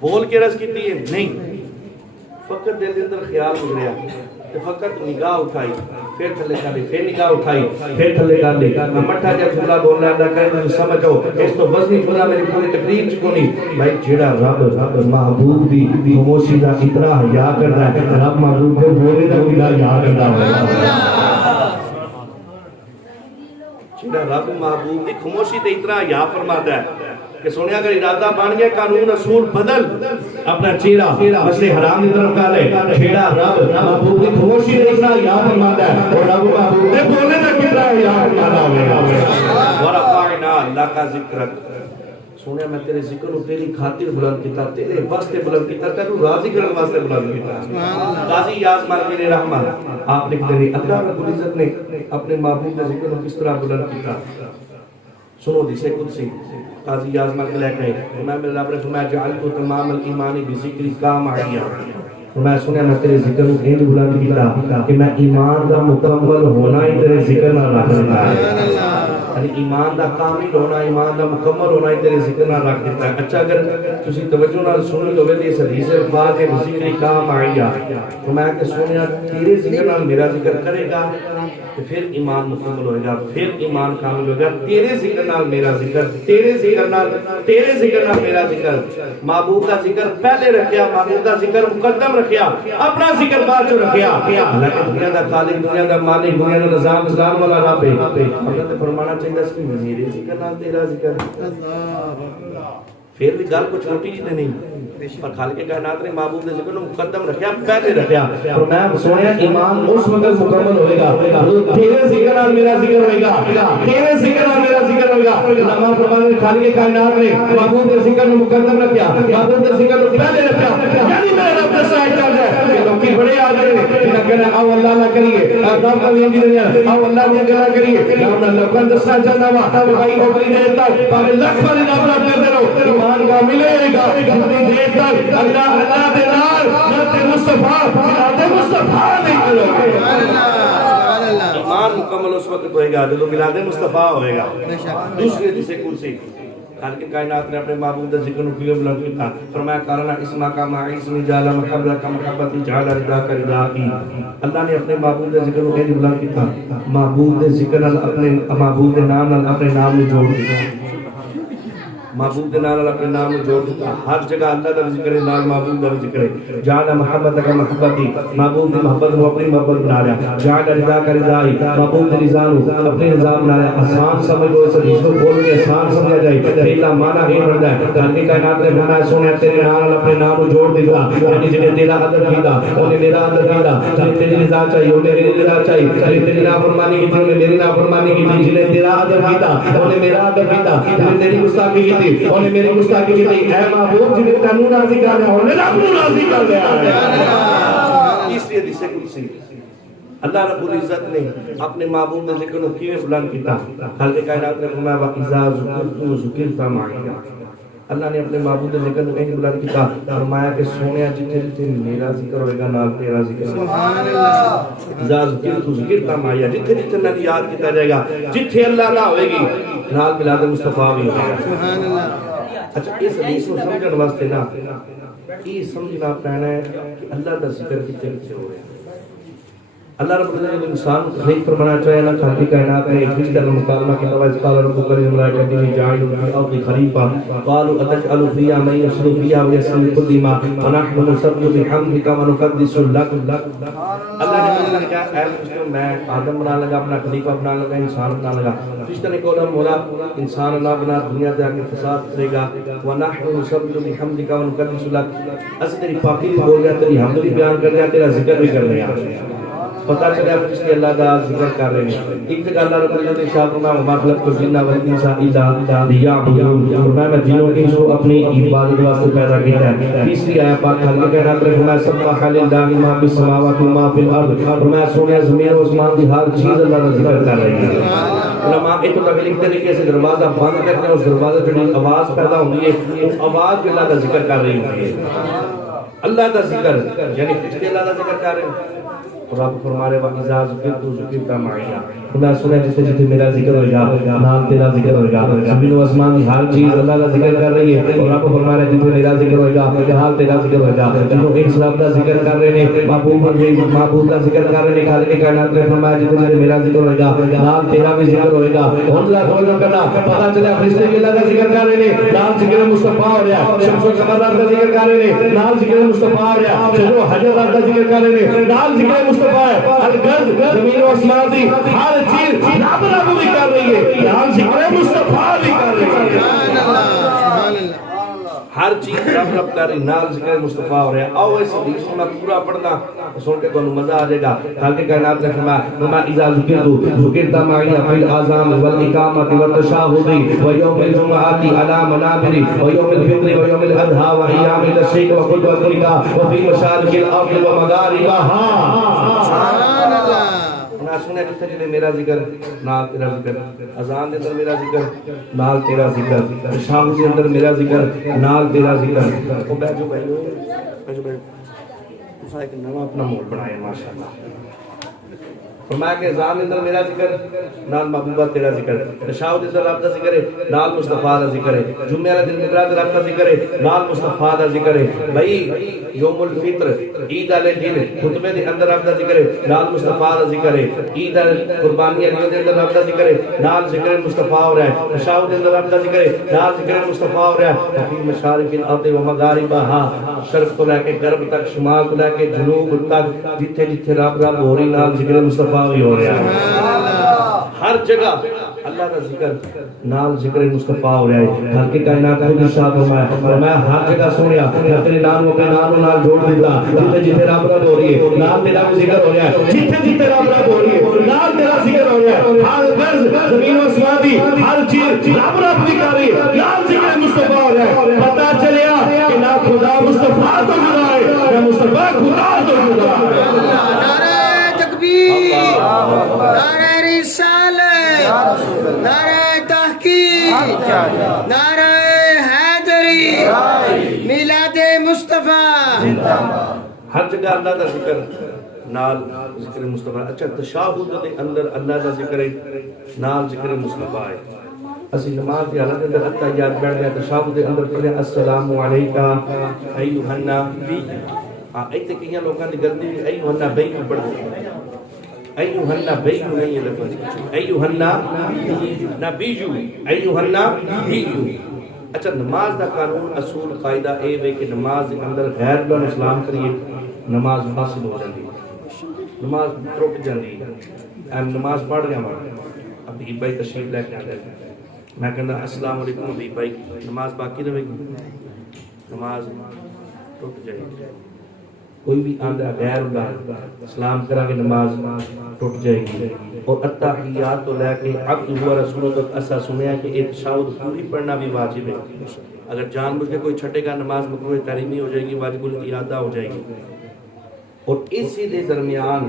بول کے عرض کیتی ہے نہیں فقط دل کے اندر خیال گزریا فقط نگاہ اٹھائی پھر تھلے کر لی پھر نگاہ اٹھائی پھر تھلے کر لی مٹھا جب جملہ بولنا ہے اللہ کرے تو سمجھو اس تو وزنی خدا میری پوری تقریر چکو نہیں بھائی جڑا رب محبوب دی خاموشی دا اتنا حیا کرتا ہے رب محبوب کو بولے دا بھی حیا کرتا ہے جڑا رب محبوب دی خاموشی تے اتنا حیا فرماتا ہے کہ سونے اگر ارادہ بن گیا قانون اصول بدل اپنا چہرہ مسجد حرام کی طرف کر لے چھیڑا رب محبوب کی خاموشی نے اتنا یاد فرماتا ہے اور رب محبوب نے بولنے کا کتنا یاد فرماتا ہوگا ورفعنا اللہ کا ذکر سونے میں تیرے ذکر کو تیری خاطر بلند کیتا تیرے واسطے بلند کیتا تیرے راضی کرنے واسطے بلند کیتا قاضی یاز مالک نے رحمت آپ لکھتے ہیں اللہ رب العزت نے اپنے محبوب کے ذکر کو کس طرح بلند کیتا سنو حدیث قدسی قاضی یاز مالک لے گئے میں میرے رب نے فرمایا جعلت تمام الایمان بذکر کا معیہ میں سنیا میں تیرے ذکر کو این بلند کیتا کہ میں ایمان کا مکمل ہونا ہی تیرے ذکر نہ رکھنا ہے یعنی ایمان دا کامل ہونا ایمان دا مکمل ہونا ہی تیرے ذکر نہ رکھ دیتا ہے اچھا اگر تسی توجہ نہ سنو تو اس حدیث الفاظ کے ذکر کا معیہ تو میں کہ سنیا تیرے ذکر نال میرا ذکر کرے گا تو پھر ایمان مکمل ہوئے گا پھر ایمان کامل ہوگا تیرے ذکر نال میرا ذکر تیرے ذکر نال میرا ذکر محبوب کا ذکر پہلے رکھیا محبوب کا ذکر مقدم رکھیا اپنا ذکر بعد جو رکھیا لیکن دنیا دا خالق دنیا دا مالک دنیا دا نظام نظام والا رب ہے اللہ نے فرمانا چاہیے کہ میرے ذکر نال تیرا ذکر پھر بھی گل کچھ چھوٹی جی نہیں پر خالق کائنات نے محبوب کے ذکر کو مقدم رکھیا پہلے رکھیا اور میں سویا ایمان اس وقت مکمل ہوئے گا تیرے ذکر نال میرا ذکر ہوئے گا تیرے ذکر نال میرا ذکر ہوئے گا اللہ فرمانے خالق کائنات نے محبوب کے ذکر کو مقدم رکھیا محبوب کے ذکر کو پہلے رکھیا یعنی میرا رب کا سایہ چل جائے کہ لوگ بڑے آ جائے کہ کہنا او اللہ نہ کریے آپ کا بھی دنیا او اللہ نے کہا کریے نام اللہ کا دسنا چاہتا ہوا بھائی کو بڑی دیر تک پر لاکھ والی نام کرتے رہو ایمان کا ملے گا بڑی دیر تک اللہ دے نال نبی مصطفیٰ ملاد مصطفیٰ نہیں کرو ایمان مکمل اس وقت ہوئے گا جب ملاد مصطفیٰ ہوئے گا دوسری جسے کرسی خالق کائنات نے اپنے محبوب کے ذکر کو کیوں بلند کیا فرمایا کارنا اسما کا معیسمی جالا محبت کا محبتی جالا رضا کا رضا کی اللہ نے اپنے محبوب کے ذکر کو کیوں بلند کیا محبوب کے ذکر اپنے محبوب کے نام اپنے نام میں جوڑ دیا محبوب دے نال اپنے نام جوڑ دیتا ہر جگہ اللہ کا ذکر نال محبوب کا ذکر ہے جعل محبت کا محبتی محبوب دی محبت کو اپنی محبت بنا لیا جعل رضا کا رضائی محبوب دی رضا کو اپنی رضا بنا لیا آسان سمجھ لو اس حدیث کو بول کے آسان سمجھا جائے پہلا معنی یہ بنتا ہے کہ کائنات نے بنایا سونے تیرے نال اپنے نام کو جوڑ دیتا یعنی جنہیں تیرا ادب کیتا انہیں میرا ادب کیتا جنہیں تیری رضا چاہیے انہیں میری رضا چاہیے جنہیں تیری نافرمانی کی تھی انہیں میری نافرمانی کی تھی جنہیں تیرا ادب کیتا انہیں میرا ادب کیتا جنہیں تیری گستاخی کی تھی انہیں میری گستاخی کی تھی اے محبوب جنہیں تینوں راضی کر لیا انہیں رب کو راضی کر لیا تیسری حدیث قدسی اللہ رب العزت نے اپنے محبوب نے ذکر کو کیوں بلند کیتا خالق کائنات نے فرمایا واذا ذکرت ذکرت معی اللہ نے اپنے محبوب نے ذکر کو کہیں بلند کیتا فرمایا کہ سونیا جتنے جتنے میرا ذکر ہوئے گا نال تیرا ذکر سبحان اللہ اذا ذکرت ذکرت معی جتنے جتنے نبی یاد کیتا جائے گا جتنے اللہ نہ ہوئے گی نال ملاد مصطفیٰ بھی ہوگا سبحان اللہ اچھا اس حدیث کو سمجھن واسطے نا یہ سمجھنا پڑنا ہے کہ اللہ کا ذکر کتنے کتنے ہو رہا ہے اللہ رب العزت نے انسان کو تخلیق فرمانا چاہے اللہ خالق کائنات نے ایک فرشتہ کا مکالمہ کیا تھا قال ربک للملائکۃ انی جاعل فی الارض خلیفہ قالوا اتجعل فیہا من یفسد فیہا ویسفک الدماء ونحن نسبح بحمدک ونقدس لک اللہ نے کہا اے فرشتوں میں آدم بنا لگا اپنا خلیفہ بنا لگا انسان بنا لگا فرشتہ نے کہا مولا انسان اللہ بنا دنیا دے آگے فساد کرے گا ونحن نسبح بحمدک ونقدس لک اس تیری پاکی بھی بول رہا تیری حمد بھی بیان کر رہا تیرا ذکر بھی کر رہا پتہ چلا فرشتے اللہ کا ذکر کر رہے ہیں ایک جگہ اللہ رب العزت نے ارشاد فرمایا وما خلقت الجن والانس الا لیعبدون فرمایا میں جنوں اور انس کو اپنی عبادت واسطے پیدا کیا ہے تیسری آیت پاک خالق کائنات نے فرمایا سبح للہ ما فی السماوات و ما فی الارض فرمایا سونے زمین و آسمان کی ہر چیز اللہ کا ذکر کر رہی ہے علماء ایک تو تکلیف طریقے سے دروازہ بند کرتے ہیں اس دروازے سے جو آواز پیدا ہوتی ہے اس آواز اللہ کا ذکر کر رہی ہوتی ہے اللہ کا ذکر یعنی فرشتے اللہ کا ذکر کر رہے ہیں رب فرمارے وَإِذَا ذُكِرْتُ ذُكِرْتَ مَعِيَ خدا سنے جسے جتنے میرا ذکر ہوگا نام تیرا ذکر ہوگا زمین و آسمان کی ہر چیز اللہ کا ذکر کر رہی ہے اور رب فرمارے جتنے میرا ذکر ہوگا حال تیرا ذکر ہوگا جنہوں ایک سلام کا ذکر کر رہے ہیں محبوب کا ذکر کر رہے ہیں خالق کائنات نے فرمایا جتنے میرا ذکر ہوگا نام تیرا بھی ذکر ہوگا حوصلہ کھولنا کرنا پتہ چلا فرشتے بھی اللہ کا ذکر کر رہے ہیں نام ذکر مصطفیٰ ہو رہا ہے شمس و قمر کا ذکر کر رہے ہیں نام ذکر مصطفیٰ ہو رہا ہے شجر و حجر کا ذکر کر رہے ہیں نام ذکر مصطفیٰ ہے زمین و آسمان دی ہر چیز رب رب بھی کر رہی ہے نام ذکر مصطفیٰ بھی کر رہی ہے سبحان اللہ سبحان اللہ ہر چیز رب رب کر رہی نام ذکر مصطفیٰ ہو رہا ہے آؤ اس حدیث کو میں پورا پڑھنا سن کے تمہیں مزہ آ جائے گا خالق کائنات نے فرمایا وما اذا ذکرت معی فی الاذان والاقامۃ والتشہد ویوم الجمعۃ علی منابر ویوم الفطر ویوم الاضحیٰ وایام التشریق وخطبۃ النکاح وفی مشارق الارض ومغاربها سبحان اللہ نا سنے جتنے جنے میرا ذکر نال تیرا ذکر اذان دے اندر میرا ذکر نال تیرا ذکر شام دے اندر میرا ذکر نال تیرا ذکر او بیٹھو بیٹھو تو ایک نواں اپنا موڈ بنایا ماشاءاللہ فرمایا کہ اذان دے اندر میرا ذکر نال محبوبہ تیرا ذکر تشہد دے اندر رب دا ذکر ہے نال مصطفیٰ دا ذکر ہے جمعہ والے دن مقرات رب دا ذکر ہے نال مصطفیٰ دا ذکر ہے بھائی یوم الفطر عید والے دن خطبے دے اندر رب دا ذکر ہے نال مصطفیٰ دا ذکر ہے عید قربانی علی دے اندر رب دا ذکر ہے نال ذکر مصطفیٰ ہو رہا ہے تشہد دے اندر رب دا ذکر ہے نال ذکر مصطفیٰ ہو رہا ہے فی مشارق الارض و مغاربها شرق تو لے کے غرب تک شمال تو لے کے جنوب تک جتھے جتھے رب رب ہو رہی نال ذکر مصطفیٰ بھی ہو رہا ہے ہر جگہ اللہ کا ذکر نال ذکر مصطفیٰ ہو رہا ہے خالق کائنات خود ارشاد فرمایا ہر جگہ سنیا تیرے نام کو نام نال جوڑ دیتا جتھے جتھے رب رب ہو رہی ہے نال تیرا بھی ذکر ہو رہا ہے جتھے جتھے رب رب ہو رہی ہے نال تیرا ذکر ہو رہا ہے ہر فرض زمین و آسمان دی ہر چیز رب رب بھی کر رہی ہے نال ذکر مصطفیٰ ہو رہا ہے پتہ چلیا کہ نہ خدا مصطفیٰ تو جدا ہے نہ مصطفیٰ خدا تو جدا ہے نعرہ تکبیر نعرہ رسالت نعرہ تحقیق نعرہ حیدری میلاد مصطفیٰ ہر جگہ اللہ کا ذکر نال ذکر مصطفیٰ اچھا تشہد دے اندر اللہ کا ذکر ہے نال ذکر مصطفیٰ ہے اسی نماز کی حالت اندر اتحیات بیٹھ گیا تشہد دے اندر پڑھے السلام علیکہ ایھا النبی ایتے کئی لوگوں نے غلطی ایھا النبی پڑھ دی ایھا النبی نہیں لفظ ایھا النبی ایھا النبی اچھا نماز دا قانون اصول قاعدہ اے وے کہ نماز دے اندر غیر اللہ نو سلام کریے نماز فاسد ہو جاندی نماز ٹوٹ جاندی نماز پڑھ گیا میں ابھی بھائی تشریف لے کے آتے میں کہنا السلام علیکم ابھی بھائی نماز باقی رہے گی نماز ٹوٹ جائے گی کوئی بھی آندہ غیر اللہ سلام کرا کے نماز ٹوٹ جائے گی اور اتحیات تو لے کے عبد ہوا رسولوں تک ایسا سنیا کہ ایک تشہد پوری پڑھنا بھی واجب ہے اگر جان بوجھ کے کوئی چھٹے گا نماز مکروہ تحریمی ہو جائے گی واجب الاعادہ ہو جائے گی اور اسی دے درمیان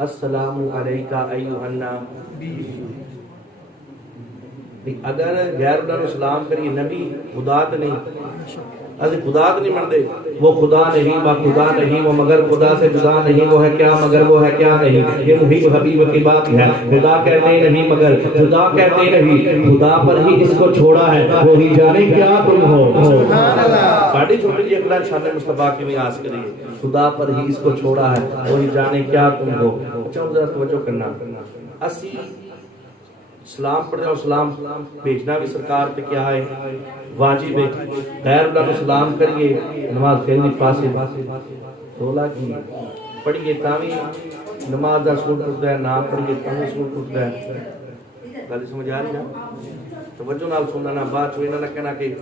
السلام علیکہ ایھا النبی اگر غیر اللہ نے سلام کری نبی خدا تو نہیں اگر خدا تو نہیں مندے وہ خدا نہیں وہ خدا نہیں وہ مگر خدا سے جدا نہیں وہ ہے کیا مگر وہ ہے کیا نہیں یہ محب حبیب کی بات ہے خدا کہتے نہیں مگر خدا کہتے نہیں خدا پر ہی اس کو چھوڑا ہے وہی جانے کیا تم ہو ساڑھی چھوٹی جی اقرار شان مصطفیٰ کی بھی آس کریے خدا پر ہی اس کو چھوڑا ہے وہی جانے کیا تم ہو اچھا ذرا توجہ کرنا اسی سلام پڑھنے اور سلام بھیجنا بھی سرکار پہ کیا ہے واجب ہے غیر اللہ کو سلام کریے نماز پھر بھی فاسد رولا کی پڑھیے تاوی نماز دا سور ٹوٹتا ہے نام پڑھیے تاوی سور ٹوٹتا ہے گل سمجھ آ رہی نا توجہ نال سننا نہ بات چوئی نہ کہنا کہ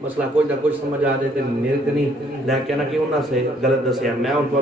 مسئلہ کوئی نہ کچھ سمجھ آ جائے تے میرے تے نہیں لے کے نا کہ انہاں سے غلط دسیا میں ان کو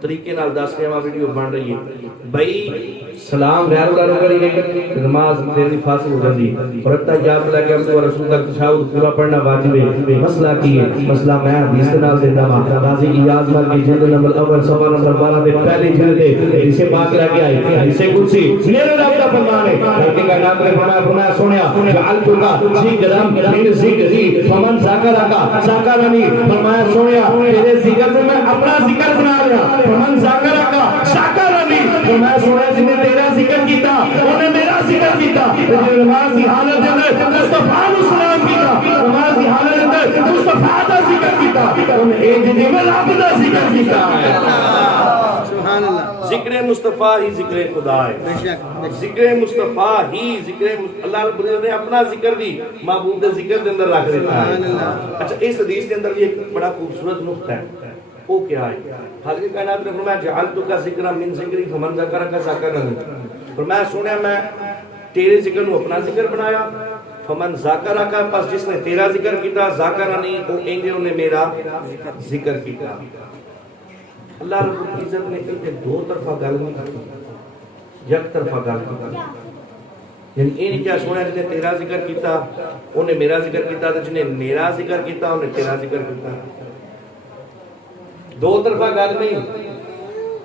طریقے نال دس رہا ویڈیو بن رہی ہے بھائی سلام غیر اللہ نو کریے نماز پھر بھی فاسد ہو جاندی اور اتحیات لے کے اپنے رسول کا تشہد پورا پڑھنا واجب ہے مسئلہ کی ہے مسئلہ میں حدیث کے نال زندہ ہوں غازی ایاز مال کی جلد نمبر اول صفحہ نمبر 12 پہ پہلی جلد ہے اسے پاک لے کے آئی اسے قدسی میرے رب کا فرمان ہے کہ کائنات میں فرمایا سنیا جعلت کا ذکرم من ذکری فمن ذکر کا ذکرنی فرمایا سنیا تیرے ذکر کو میں اپنا ذکر بنا لیا فمن ذکر کا ذکرنی فرمایا سنیا جس نے تیرا ذکر کیتا انہوں نے میرا ذکر کیتا نماز کی حالت میں مصطفیٰ علیہ السلام کیتا نماز کی حالت میں مصطفیٰ کا ذکر کیتا انہوں نے ایک دن میں رب کا ذکر کیتا سبحان اللہ ذکر مصطفیٰ ہی ذکر خدا ہے ذکر مصطفیٰ ہی ذکر اللہ رب العزت نے اپنا ذکر بھی محبوب دے ذکر دے اندر رکھ دیتا ہے اچھا اس حدیث کے اندر بھی ایک بڑا خوبصورت نقطہ ہے وہ کیا ہے حضرت کائنات نے فرمایا جعلت کا ذکر من ذکری فمن ذکر کا ذکرنی فرمایا سنیا میں تیرے ذکر کو اپنا ذکر بنایا فمن ذکر کا پس جس نے تیرا ذکر کیتا ذکرنی وہ انہوں نے میرا ذکر کیتا اللہ رب العزت نے ایک دو طرفہ گل نہیں کی یک طرفہ گل کی یعنی این کیا سونا جس نے تیرا ذکر کیتا انہیں میرا ذکر کیتا جس نے میرا ذکر کیتا انہیں تیرا ذکر کیتا دو طرفہ گل نہیں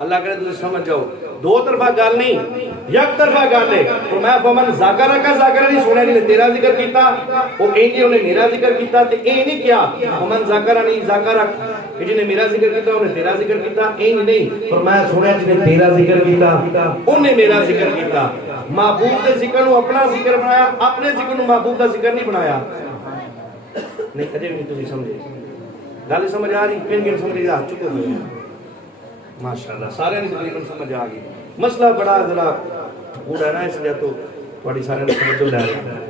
اللہ کرے تجھے سمجھ جاؤ دو طرفہ گل نہیں یک طرفہ گل ہے فرمایا فمن ذکر کا ذکر نہیں سونا جس نے تیرا ذکر کیتا وہ انہیں انہیں میرا ذکر کیتا تے اے نہیں کیا فمن ذکر نہیں ذکر کہ جنہیں میرا ذکر کیتا انہیں تیرا ذکر کیتا این نہیں فرمایا سونا جس نے تیرا ذکر کیتا انہیں میرا ذکر کیتا محبوب کے ذکر کو اپنا ذکر بنایا اپنے ذکر کو محبوب کا ذکر نہیں بنایا نہیں اجے بھی تم سمجھے گل سمجھ آ رہی پھر گل سمجھ آ چکے ہوئے ماشاءاللہ سارے نے تقریباً سمجھ آ گئی مسئلہ بڑا ذرا بوڑھا ہے نا اس لیے تو بڑی سارے نے سمجھ لے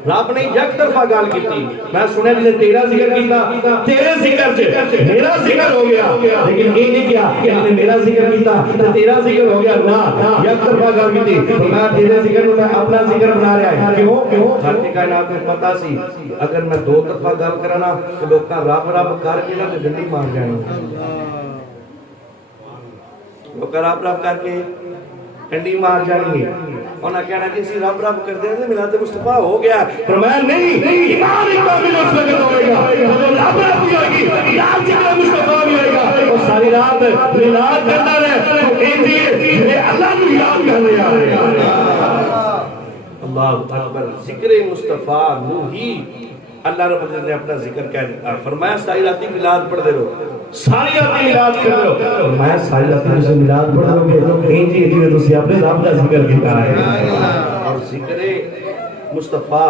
رب نے یک طرفہ گل کیتی میں سنیا جس نے تیرا ذکر کیتا تیرے ذکر چ میرا ذکر ہو گیا لیکن یہ نہیں کیا کہ نے میرا ذکر کیتا تے تیرا ذکر ہو گیا نہ یک طرفہ گل کیتی میں تیرے ذکر کو میں اپنا ذکر بنا رہا ہے کیوں خالق کائنات میں پتہ سی اگر میں دو طرفہ گل کرانا تو لوکاں رب رب کر کے نا تے ڈنڈی مار جانی لوکاں رب رب کر کے ڈنڈی مار جانی ہے انہاں کہنا کہ اسی رب رب کرتے ہیں میلاد مصطفیٰ ہو گیا فرمایا نہیں ایمان کامل اس وقت ہوئے گا جب رب رب ہوئے گی یاد ذکر مصطفیٰ بھی ہوئے گا اور ساری رات میلاد کرتا رہے تو ایندی اللہ کو یاد کرنے آ رہے گا اللہ اکبر ذکر مصطفیٰ نو ہی اللہ رب العزت نے اپنا ذکر کہہ دیا فرمایا ساری راتی میلاد پڑھ دے رہو ساری راتی میلاد پڑھ دے رہو فرمایا ساری راتی سے میلاد پڑھ دے رہو انجی انجی نے تسی اپنے رب کا ذکر کیتا ہے اور ذکر مصطفیٰ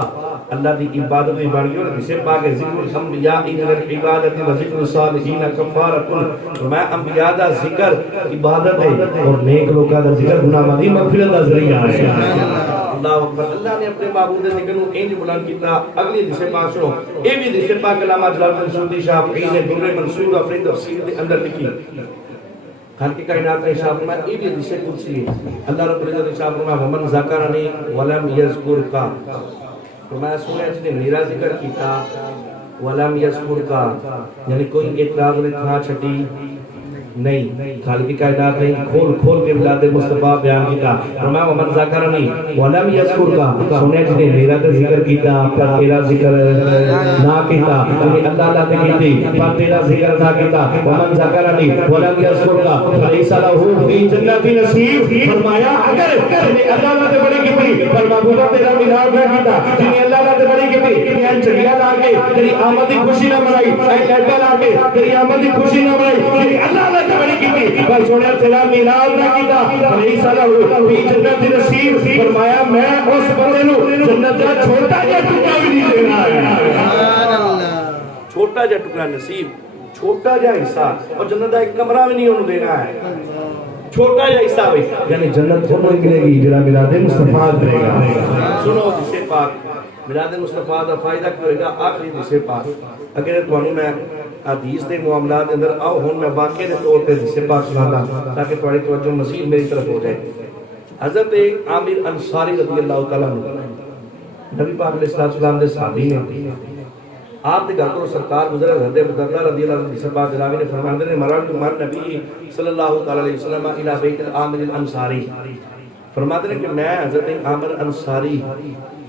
اللہ دی عبادت میں بڑھ گئی اور اسے پاک ذکر الانبیاء ان العبادت و ذکر الصالحین کفارۃ میں انبیاء دا ذکر عبادت ہے اور نیک لوکاں دا ذکر گناہ مغفرت دا ذریعہ ہے اللہ اکبر. اللہ نے اپنے معبود ذکر کو انج بلند کیتا. اگلی حدیث پاک سنو. یہ بھی حدیث پاک علامہ جلال الدین سیوطی شافعی نے در منصور اپنی تفسیر کے اندر لکھی. خالق کائنات نے ارشاد فرمایا یہ بھی حدیث قدسی ہے. اللہ رب العزت نے ارشاد فرمایا ومن ذکرنی ولم یذکرک. فرمایا سنیا جس نے میرا ذکر کیتا ولم یذکرک یعنی کوئی اعتراض نے تھا چھٹی نہیں. خالق کائنات نے کھول کے ولاد مصطفیٰ بیان کیتا. فرمایا ومن ذکرنی ولم یذکرک. سنیا جس نے میرا ذکر کیتا پر تیرا ذکر نہ کیتا یعنی اللہ اللہ نے کیتی پر تیرا ذکر نہ کیتا. ومن ذکرنی ولم یذکرک فلیس لہ فی جنت نصیب. فرمایا اگر اللہ اللہ نے بڑی کیتی پر معبودہ تیرا میلاد نہ کیتا جنہیں اللہ اللہ نے بڑی کیتی کہ چڑیا لا کے تیری آمد کی خوشی نہ منائی لڑکا لا کے تیری آمد کی خوشی نہ منائی کہ اللہ اللہ نے بڑی کیتی پر سونے تیرا میلاد نہ کیتا فلیس لہ فی جنت نصیب. فرمایا میں اس بندے نو جنت کا چھوٹا جا ٹکڑا بھی نہیں دینا ہے. چھوٹا جا ٹکڑا نصیب چھوٹا جا حصہ اور جنت کا ایک کمرہ بھی نہیں انہوں دینا ہے. چھوٹا جا حصہ بھی یعنی جنت کو ملے گی جڑا میلاد مصطفیٰ کرے گا. سنو حدیث پاک میلاد مصطفیٰ دا فائدہ کیا ہوئے گا. آخری حدیث پاک اگر تمہیں میں حدیث دے معاملات اندر آؤ ہوں میں واقعے دے طور پہ حدیث پاک سناتا تاکہ تمہاری توجہ مزید میری طرف ہو جائے. حضرت عامر انصاری رضی اللہ تعالیٰ عنہ نبی پاک علیہ السلام دے صحابی ہیں. آپ دے گھر کو سرکار گزرے حضرت ابو درداء رضی اللہ عنہ سے بعد راوی نے فرمایا نے مراد من نبی صلی اللہ تعالی علیہ وسلم الی بیت عامر الانصاری. فرماتے ہیں کہ میں حضرت عامر انصاری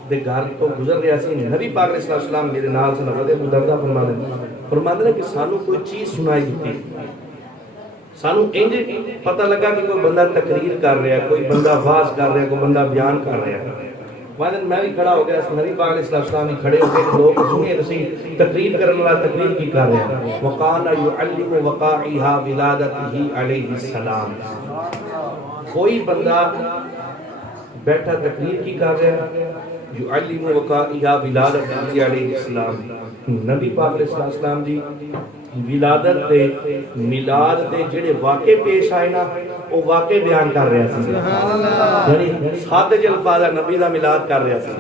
دے گھر تو گزر رہا سی. نبی پاک علیہ السلام میرے نال سے حضرت ابو درداء فرماتے ہیں کہ سانو کوئی چیز سنائی دیتی. سانو انج پتہ لگا کہ کوئی بندہ تقریر کر رہا ہے کوئی بندہ واعظ کر رہا ہے کوئی بندہ بیان کر رہا ہے. میں بھی کھڑا ہو گیا نبی پاک علیہ السلام بھی کھڑے ہو کے لوگ سنیے رسی تقریر کرنے والا تقریر کی کر رہے ہیں. وقال يعلم وقائها ولادته علیہ السلام. کوئی بندہ بیٹھا تقریر کی کر رہا ہے يعلم وقائها ولادته علیہ السلام. نبی پاک علیہ السلام دی ولادت تے میلاد تے جڑے واقع پیش آئے نا وہ واقع بیان کر رہا سی. یعنی سادے جے الفاظ نبی دا میلاد کر رہا سی.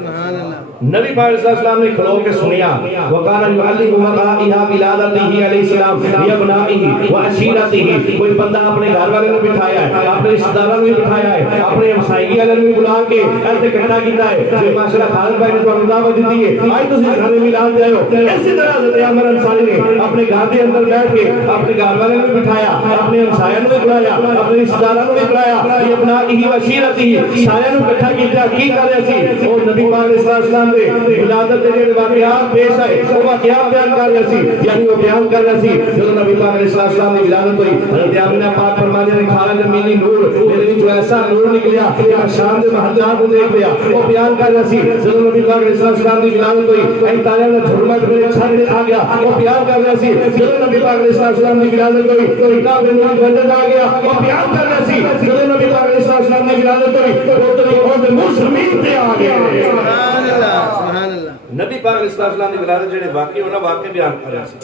نبی پاک علیہ السلام نے کھلو کے سنیا وقال يعلم وقائها ولادته علیہ السلام لابنائه وعشیرته. کوئی بندہ اپنے گھر والے کو بٹھایا ہے اپنے رشتہ داروں کو بٹھایا ہے اپنے ہمسائیگی والے کو بلا کے ایسے اکٹھا کیتا ہے کہ ماشاءاللہ خالد بھائی نے تمہیں دعوت دی ہے آج تسی گھر میلاد دے آئے. اسی طرح حضرت عامر انصاری نے اپنے گھر کے اندر بیٹھ کے اپنے گھر والے کو بٹھایا اپنے ہمسایوں کو بلایا اپنے رشتہ داروں کو بلایا ابنائه وعشیرته سارے نو اکٹھا کیتا کی کر رہے سی. اور نبی پاک علیہ السلام دے ولادت دے جڑے واقعات پیش آئے وہ واقعات بیان کر رہے سی یعنی وہ بیان کر رہے سی. جب نبی پاک علیہ السلام دی ولادت ہوئی حضرت آمنہ پاک فرماتے ہیں کھالا زمینی نور میرے وچ ایسا نور نکلیا کہ میں شان دے محلات کو دیکھ لیا. وہ بیان کر رہے سی. جب نبی پاک علیہ السلام دی ولادت ہوئی اے تارے دا جھرمٹ میرے چھت تے آ گیا. وہ بیان کر رہے سی. جب نبی پاک علیہ السلام دی ولادت ہوئی تو کعبے نور بندر آ گیا. وہ بیان کر رہے سی. جب نبی پاک علیہ السلام دی ولادت ہوئی تو تو اور منہ زمین تے آ گیا. سبحان اللہ سبحان اللہ. نبی پاک علیہ السلام دی ولادت جڑے واقعے ہونا واقعے بیان کر رہے سی.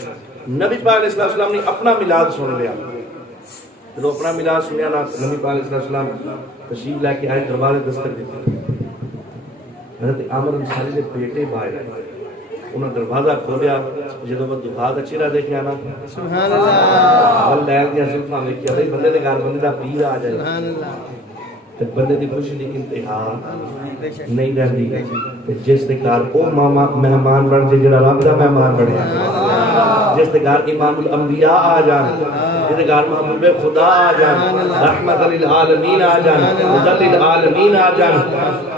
نبی پاک علیہ السلام نے اپنا میلاد سن لیا. جب اپنا میلاد سنیا نا نبی پاک علیہ السلام تشریف لے کے آئے دروازے دستک دیتے. حضرت عامر انصاری دے بیٹے باہر آئے انہوں نے دروازہ کھولیا. جدوں وہ دعا دا چہرہ دیکھیا نا سبحان اللہ ول لے دیا زلفاں ویکھیا بھئی بندے دے گھر بندے دا پیر آ جائے سبحان اللہ. تے بندے دی خوشی دی انتہا نہیں رہندی. جس دے گھر او ماما مہمان بن جے جڑا رب دا مہمان بنے جس دے گھر امام الانبیاء آ جان جس دے گھر محبوب خدا آ جان رحمت للعالمین آ جان مدد للعالمین آ جان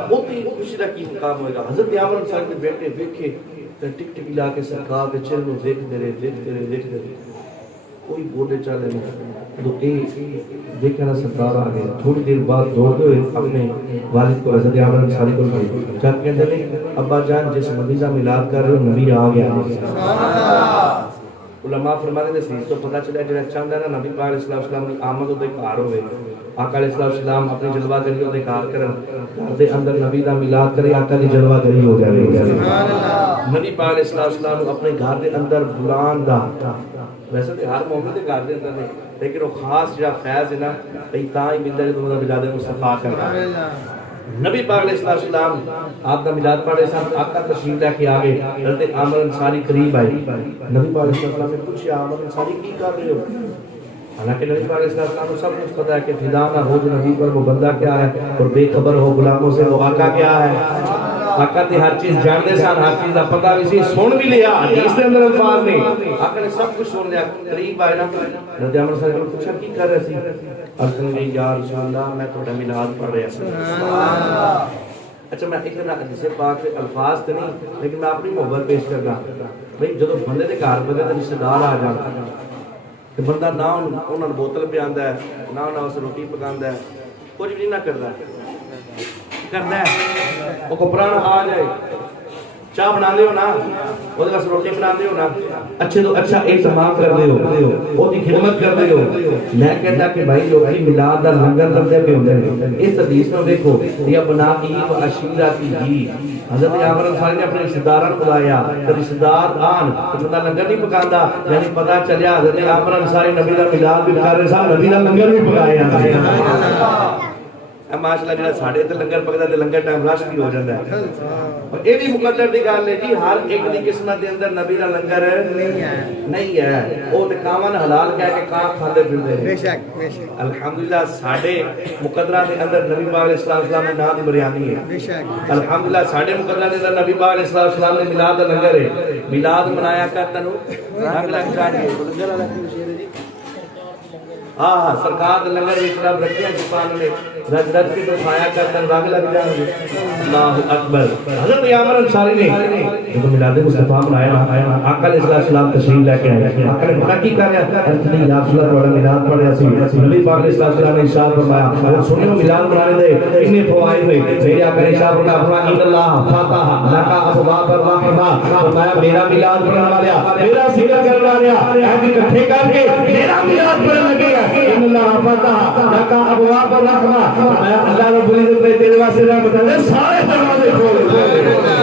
اوتی خوشی دا کی مقام ہوئے گا. حضرت عامر انصاری دے بیٹے ویکھے تے ٹک ٹک لا کے سرکار دے چہرے نوں دیکھدے رہے کوئی بولے چالے نہیں. تو دیکھا نا سرکار آ گئے. تھوڑی دیر بعد دوڑتے ہوئے اپنے والد کو حضرت عامر انصاری کو گئے. کیا کہتے ہیں ابا جان جس مریضہ میلاد کر رہے ہو نبی آ گیا. علماء فرماتے ہیں اس تو پتہ چلا جڑا چاہندا ہے نا نبی پاک علیہ السلام دی آمد دے گھر ہوے آقا علیہ السلام اپنی جلوہ گری دے گھر کرن گھر دے اندر نبی دا میلاد کرے آقا دی جلوہ گری ہو جائے. سبحان اللہ. نبی پاک علیہ السلام اپنے گھر دے اندر بلان دا ویسے تے ہر مومن دے گھر دے اندر نہیں لیکن وہ خاص جڑا فیض ہے نا تاں ہی ملدا ہے جدوں دا میلاد مصطفیٰ کرنا. نبی پاک علیہ السلام آپ کا میلاد پڑھ رہے سن، آقا تشریف لے کے آگے، حضرت عامر انصاری قریب آئے، نبی پاک علیہ السلام نے پوچھا عامر انصاری کی کر رہے ہو؟ حالانکہ نبی پاک علیہ السلام کو سب کچھ پتا ہے کہ فدا نہ ہو جو نبی پر وہ بندہ کیا ہے، اور بے خبر ہو غلاموں سے وہ آقا کیا ہے۔ آقا تے ہر چیز جانتے سن، ہر چیز کا پتہ بھی سی، سن بھی لیا، حدیث کے اندر الفاظ نے، آقا نے سب کچھ سن لیا۔ قریب آئے نا، حضرت عامر انصاری نے پوچھا کی کر رہے سی؟ عرض نے یا رسول اللہ میں تھوڑا میلاد پڑھ رہا سی۔ اچھا میں ایک حدیث پاک سے الفاظ تو نہیں، لیکن میں اپنی محبت پیش کرنا بھئی جدو بندے دے گھر بندے دے رشتہ دار آ جان تے بندہ نہ انہاں نوں بوتل پیاندا ہے، نہ انہاں واسطے روٹی پکاندا ہے، کچھ بھی نہ کردا ہے، وہ کو پرانا آ جائے چاہ بنا دے ہو نا، وہ دے روٹی بنا دے ہو نا، اچھے تو اچھا اہتمام کر دے ہو، وہ دی خدمت کر دے ہو۔ میں کہتا کہ بھائی لوگی میلاد دا لنگر لگدے پے ہوندے نے، اس حدیث میں دیکھو یا بنائی و عشیرتی ہی، حضرت عامر انصاری نے اپنے رشتہ داراں کو بلایا، تے رشتہ دار آن تے بندہ لنگر نہیں پکاندا، یعنی پتہ چلیا حضرت عامر انصاری نبی دا میلاد بھی کر رہے سن، نبی دا لنگر بھی پکایا۔ ماشاءاللہ جڑا ساڈے تے لنگر پکدا تے لنگر ٹائم رش بھی ہو جاندا ہے، اور اے بھی مقدر دی گل ہے جی، ہر ایک دی قسمت دے اندر نبی دا لنگر نہیں ہے، او تے کاون حلال کہہ کے کاں کھاندے پھردے نے۔ بے شک بے شک الحمدللہ ساڈے مقدراں دے اندر نبی پاک علیہ السلام نے نام دی بریانی ہے، بے شک الحمدللہ ساڈے مقدراں دے اندر نبی پاک علیہ السلام نے میلاد دا لنگر ہے، میلاد منایا کر تینوں رنگ لگ جائے لنگر والا کی شیر ہے جی۔ ہاں سرکار لنگر وچ رب رکھیا جپان نے رج رج کے تو کھایا کرتا رنگ لگ جائیں گے۔ اللہ اکبر۔ حضرت عامر انصاری نے جب میلاد مصطفیٰ منایا، آقا علیہ السلام تشریف لے کے آئے، آقا نے پتہ کی کر رہا ہے اتنی یا رسول اللہ والا میلاد پڑھ رہا سی، نبی پاک علیہ السلام نے ارشاد فرمایا اگر سنو میلاد منانے دے اتنے فوائد ہوئے، میرے آقا نے ارشاد فرمایا ان اللہ فاتح لکا ابواب الرحمہ، فرمایا میرا میلاد پڑھنے والا میرا ذکر کرنے والا اے اکٹھے کر کے میرا میلاد پڑھنے لگے ان اللہ فاتح لکا ابواب الرحمہ، میں اللہ رب العزت نے تیرے واسطے رحمت دے سارے دروازے کھول دے،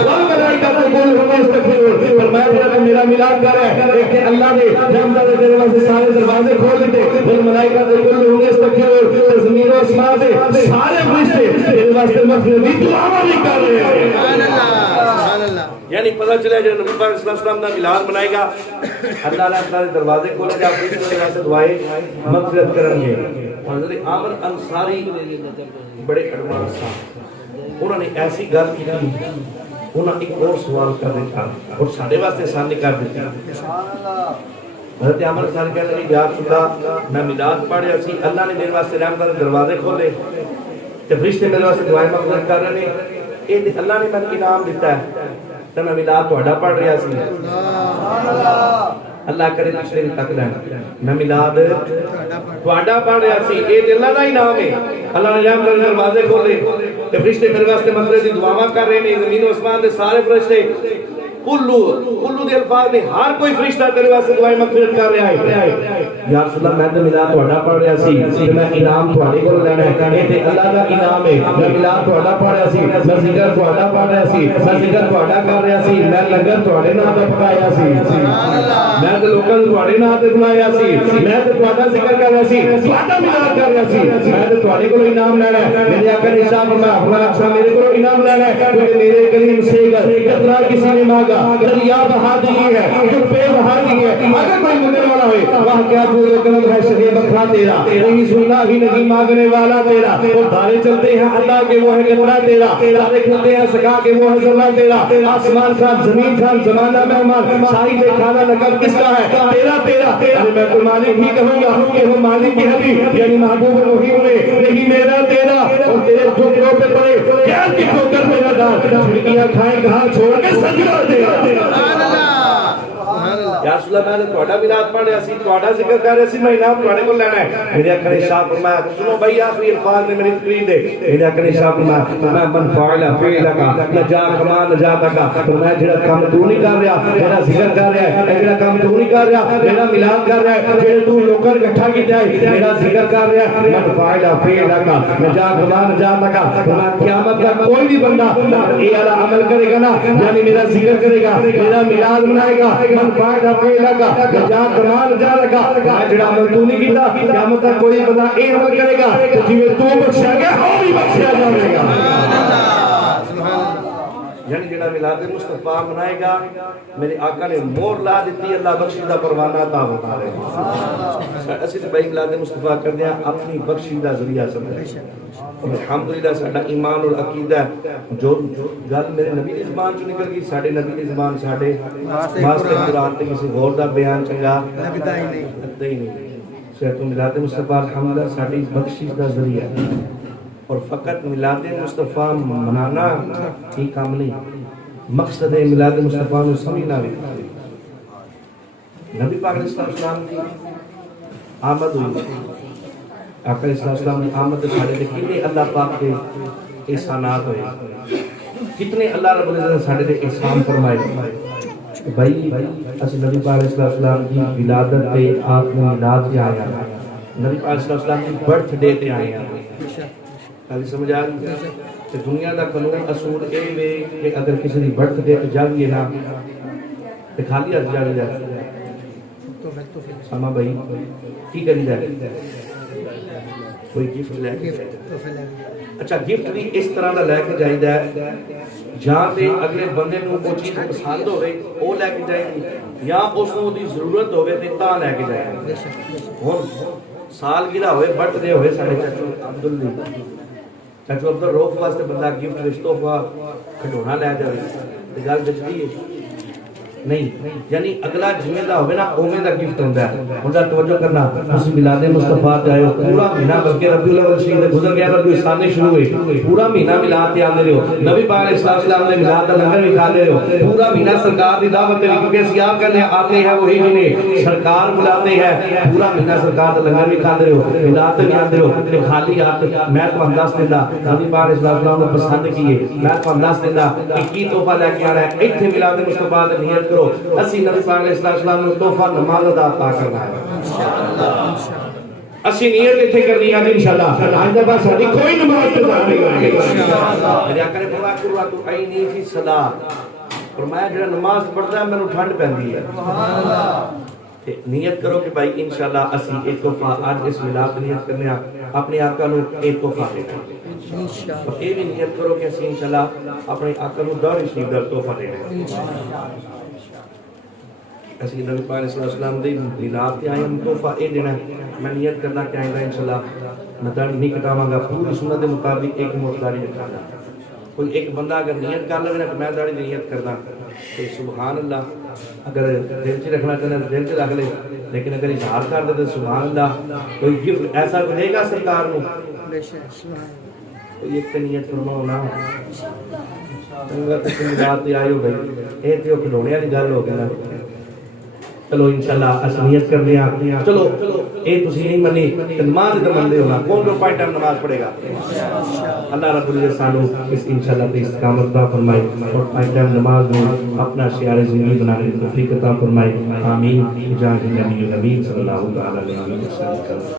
والملائکہ یقولون استغفروا، فرمایا میرا میلاد کر ہے کہ اللہ نے رحمت دے تیرے واسطے سارے دروازے کھول دیتے، والملائکہ یقولون استغفروا، زمین و آسمان سے سارے فرشتے تیرے واسطے مغفرت کی دعا بھی کر رہے ہیں۔ سبحان اللہ سبحان اللہ۔ یعنی پتہ چلا جو نبی پاک صلی اللہ علیہ وسلم کا میلاد منائے گا اللہ نے اپنے دروازے کھولے گا، فرشتے کے واسطے دعائیں مغفرت کریں گے۔ حضرت عامر انصاری بڑے ایڈوانس تھا، انہوں نے ایسی گل کی، انہوں نے ایک اور سوال کر دیتا اور سارے واسطے آسانی کر دیتا۔ حضرت عامر انصاری کہنے لگے یا رسول اللہ میں میلاد پڑھ رہا سی، اللہ نے میرے واسطے رحمت کے دروازے کھولے تے فرشتے میرے واسطے دعائیں مغفرت کر رہے ہیں، یہ اللہ نے مجھے انعام دیتا ہے تے میں میلاد تہاڈا پڑھ رہا سی۔ اللہ کرے پچھلے تک لینا میں میلاد تہاڈا پڑھ رہا سی، یہ اللہ کا انعام ہے، اللہ نے رحمت کے دروازے کھولے تے فرشتے میرے واسطے مغفرت دی دعاواں کر رہے ہیں، زمین و آسمان دے سارے فرشتے کلو دے الفاظ نے ہر کوئی فرشتہ تیرے واسطے دعائیں مغفرت کر رہا ہے۔ یا رسول اللہ میں تو میلاد تہاڈا پڑھ رہا سی تے میں انعام تہاڈے کول لینا ہے، یہ تے اللہ دا انعام ہے، میں میلاد تہاڈا پڑھ رہا سی، میں ذکر تہاڈا پڑھ رہا سی، میں ذکر تہاڈا کر رہا سی، میں لنگر تہاڈے نام تے پکایا سی، میں تے لوکاں نوں تہاڈے نام تے بلایا سی، میں تے تہاڈا ذکر کر رہا سی، تہاڈا میلاد کر رہا سی، میں تے تہاڈے کول انعام لینا ہے۔ میرے آقا نے ارشاد فرمایا اپنا اکثر میرے کول انعام لینا ہے کیونکہ میرے کریم سے قطرہ کسی نے مانگا دریا بہا دی ہے، جو پہ بہا دی ہے، اگر کوئی مانگنے والا ہوئے وہاں کیا جود و کرم ہے شریع بکھرا تیرا، نہیں سننا ہی نہیں مانگنے والا تیرا، اور دارے چلتے ہیں اللہ کے وہ ہے قطرہ تیرا، دارے کھلتے ہیں سکا کے وہ ہے ذرہ تیرا، آسمان خان زمین خان زمانہ مہمان شاہی پہ کھانا لگا کس کا ہے تیرا تیرا، میں تو مالک ہی کہوں گا کہ وہ مالک کی حبیب یعنی محبوب رحیم نے نہیں میرا تیرا، اور تیرے ٹھوکروں پہ پڑے کیا کی ٹھوکر میرا دار چھڑکیاں کھائیں کہاں چھوڑ کے سجدہ تیرا۔ یا رسول اللہ میں نے تہاڈا میلاد پڑھ رہا سی، تہاڈا ذکر کر رہا سی، میں انعام تہاڈے کول لینا ہے۔ میرے آقا نے ارشاد فرمایا سنو بھائی آخری الفاظ نے میری تقریر دے، میرے آقا نے ارشاد فرمایا من فعل فعلک نجا کما نجاتک، فرمایا جڑا کام تو نہیں کر رہا میرا ذکر کر رہا ہے، جڑا کام تو نہیں کر رہا میرا میلاد کر رہا ہے، جڑے تو لوکاں اکٹھا کیتا ہے میرا ذکر کر رہا ہے، من فعل فعلک نجا کما نجاتک، فرمایا قیامت کا کوئی بھی بندہ یہ والا عمل کرے گا نا یعنی میرا ذکر کرے گا، میرا میلاد منائے گا، من فعل فعلک جا کمان جا لگا میں جڑا عمل تو نہیں کیتا قیامت تک کوئی بندہ اے عمل کرے گا جویں تو بخشیا گیا او بھی بخشیا جاوے گا یعنی جڑا میلاد مصطفیٰ منائے گا میرے آقا نے مور لا دیتی اللہ بخشی دا پروانہ عطا فرما رہے ہیں اسی تے بھائی میلاد مصطفیٰ کردے ہیں اپنی بخشی دا ذریعہ سمجھ الحمدللہ ساڈا ایمان اور عقیدہ جو گل میرے نبی دی زبان چوں نکل گئی ساڈے نبی دی زبان ساڈے واسطے قرآن تے کسی غور دا بیان چنگا لگدا ہی نہیں تو میلاد مصطفیٰ الحمدللہ ساڈی بخشش دا ذریعہ اور فقط میلاد مصطفیٰ منانا ہی کام نہیں مقصد میلاد مصطفیٰ کو سمجھنا بھی نبی پاک علیہ السلام کی آمد ہوئی آقا علیہ السلام کی آمد ساڑھے دے کتنے اللہ پاک کے احسانات ہوئے کتنے اللہ رب العزت نے ساڑھے دے احسان فرمائے بھائی اس نبی پاک علیہ السلام کی ولادت پہ آپ نے میلاد پہ آیا نبی پاک علیہ السلام کی برتھ ڈے پہ آئے ہیں خالی سمجھ آ رہی کہ دنیا دا قانون اصول اے وے کہ اگر کسی دی برتھ ڈے تے جاویے نا تے خالی ہاتھ جاوی جائے سما بھائی کی کری جائے کوئی گفٹ لے کے اچھا گفٹ بھی اس طرح دا لے کے جائے جائے جہاں تے اگلے بندے کو وہ چیز پسند ہوئے وہ لے کے جائے یا اس کو دی ضرورت ہوئے تے تا لے کے جائے سال گرہ ہوئے برتھ ڈے ہوئے سارے چاچو عبداللہ چاچو عبدال روف واسطے بندہ گفٹ رشتوں کا کھڑونا لے جائے گل بچتی ہے نہیں یعنی اگلا جمعہ دا ہوئے نا اومے دا گفٹ ہوندہ ہے مجھے توجہ کرنا اسی میلاد مصطفیٰ تے آئے ہو پورا مہینہ بلکہ ربیع الاول شریف گزر گیا ربیع الثانی شروع ہوئی پورا مہینہ میلاد تے آندے رہے ہو نبی پاک علیہ السلام نے میلاد دا لنگر بھی کھا لے رہے ہو پورا مہینہ سرکار دی دعوت دے کیونکہ سیاب کرنے آتے ہیں وہی جنہیں سرکار بلاتے ہیں پورا مہینہ سرکار دا لنگر بھی کھا لے رہے ہو میلاد تے بھی آندے رہے ہو خالی ہاتھ میں تو انداز دیندہ نبی پاک علیہ السلام نے پسند کیے میں تو انداز دیندہ کہ کی تحفہ لے کے آ رہا ہے ایتھے میلاد مصطفیٰ تے نیت کرو اسی نبی پاک علیہ السلام نے تحفہ نماز ادا عطا کرنا ہے اسی نیت ایتھے کرنی ہے انشاءاللہ آج دفعہ ساری کوئی نماز ادا نہیں ہوگی میرے آقا نے فرمایا قرۃ عینی فی الصلاۃ فرمایا جڑا نماز پڑھدا ہے مینوں ٹھنڈ پیندی ہے سبحان اللہ نیت کرو کہ بھائی انشاءاللہ اسی ایک تحفہ آج اس میلاد نیت کرنے اپنے آقا نو ایک تحفہ دینا انشاءاللہ اور یہ بھی نیت کرو کہ اسی انشاءاللہ اپنے آقا نو دور شریف دا تحفہ دینا انشاءاللہ اسی نبی پاک علیہ السلام دی میلاد تے آئے ہم تحفہ اے دینا میں نیت کرنا کہ آئندہ انشاءاللہ میں داڑھی نہیں کٹاواں گا پوری سنت کے مطابق ایک مقداری رکھنا کوئی ایک بندہ اگر نیت کر لے نا کہ میں داڑھی نیت کرنا تو سبحان اللہ اگر دل چ رکھنا چاہنا دل چ رکھ لے لیکن اگر اظہار کر دے تو سبحان اللہ کوئی گفٹ ایسا کوئی دے گا سرکار نو کوئی ایک نیت فرماؤ نا چنگا تے میلاد تے آئے ہو بھائی اے تے کھلونے والی گل ہو گئی نا چلو انشاءاللہ اس نیت کر دیا چلو اے تسی نہیں منی نماز تے مندے ہونا کون لوگ پانچ ٹائم نماز پڑھے گا اللہ رب العزت سانو اس انشاءاللہ تے استقامت عطا فرمائے اور پانچ ٹائم نماز میں اپنا شعار زندگی بنانے کی توفیق عطا فرمائے آمین جاہ نبی النبی صلی اللہ علیہ وسلم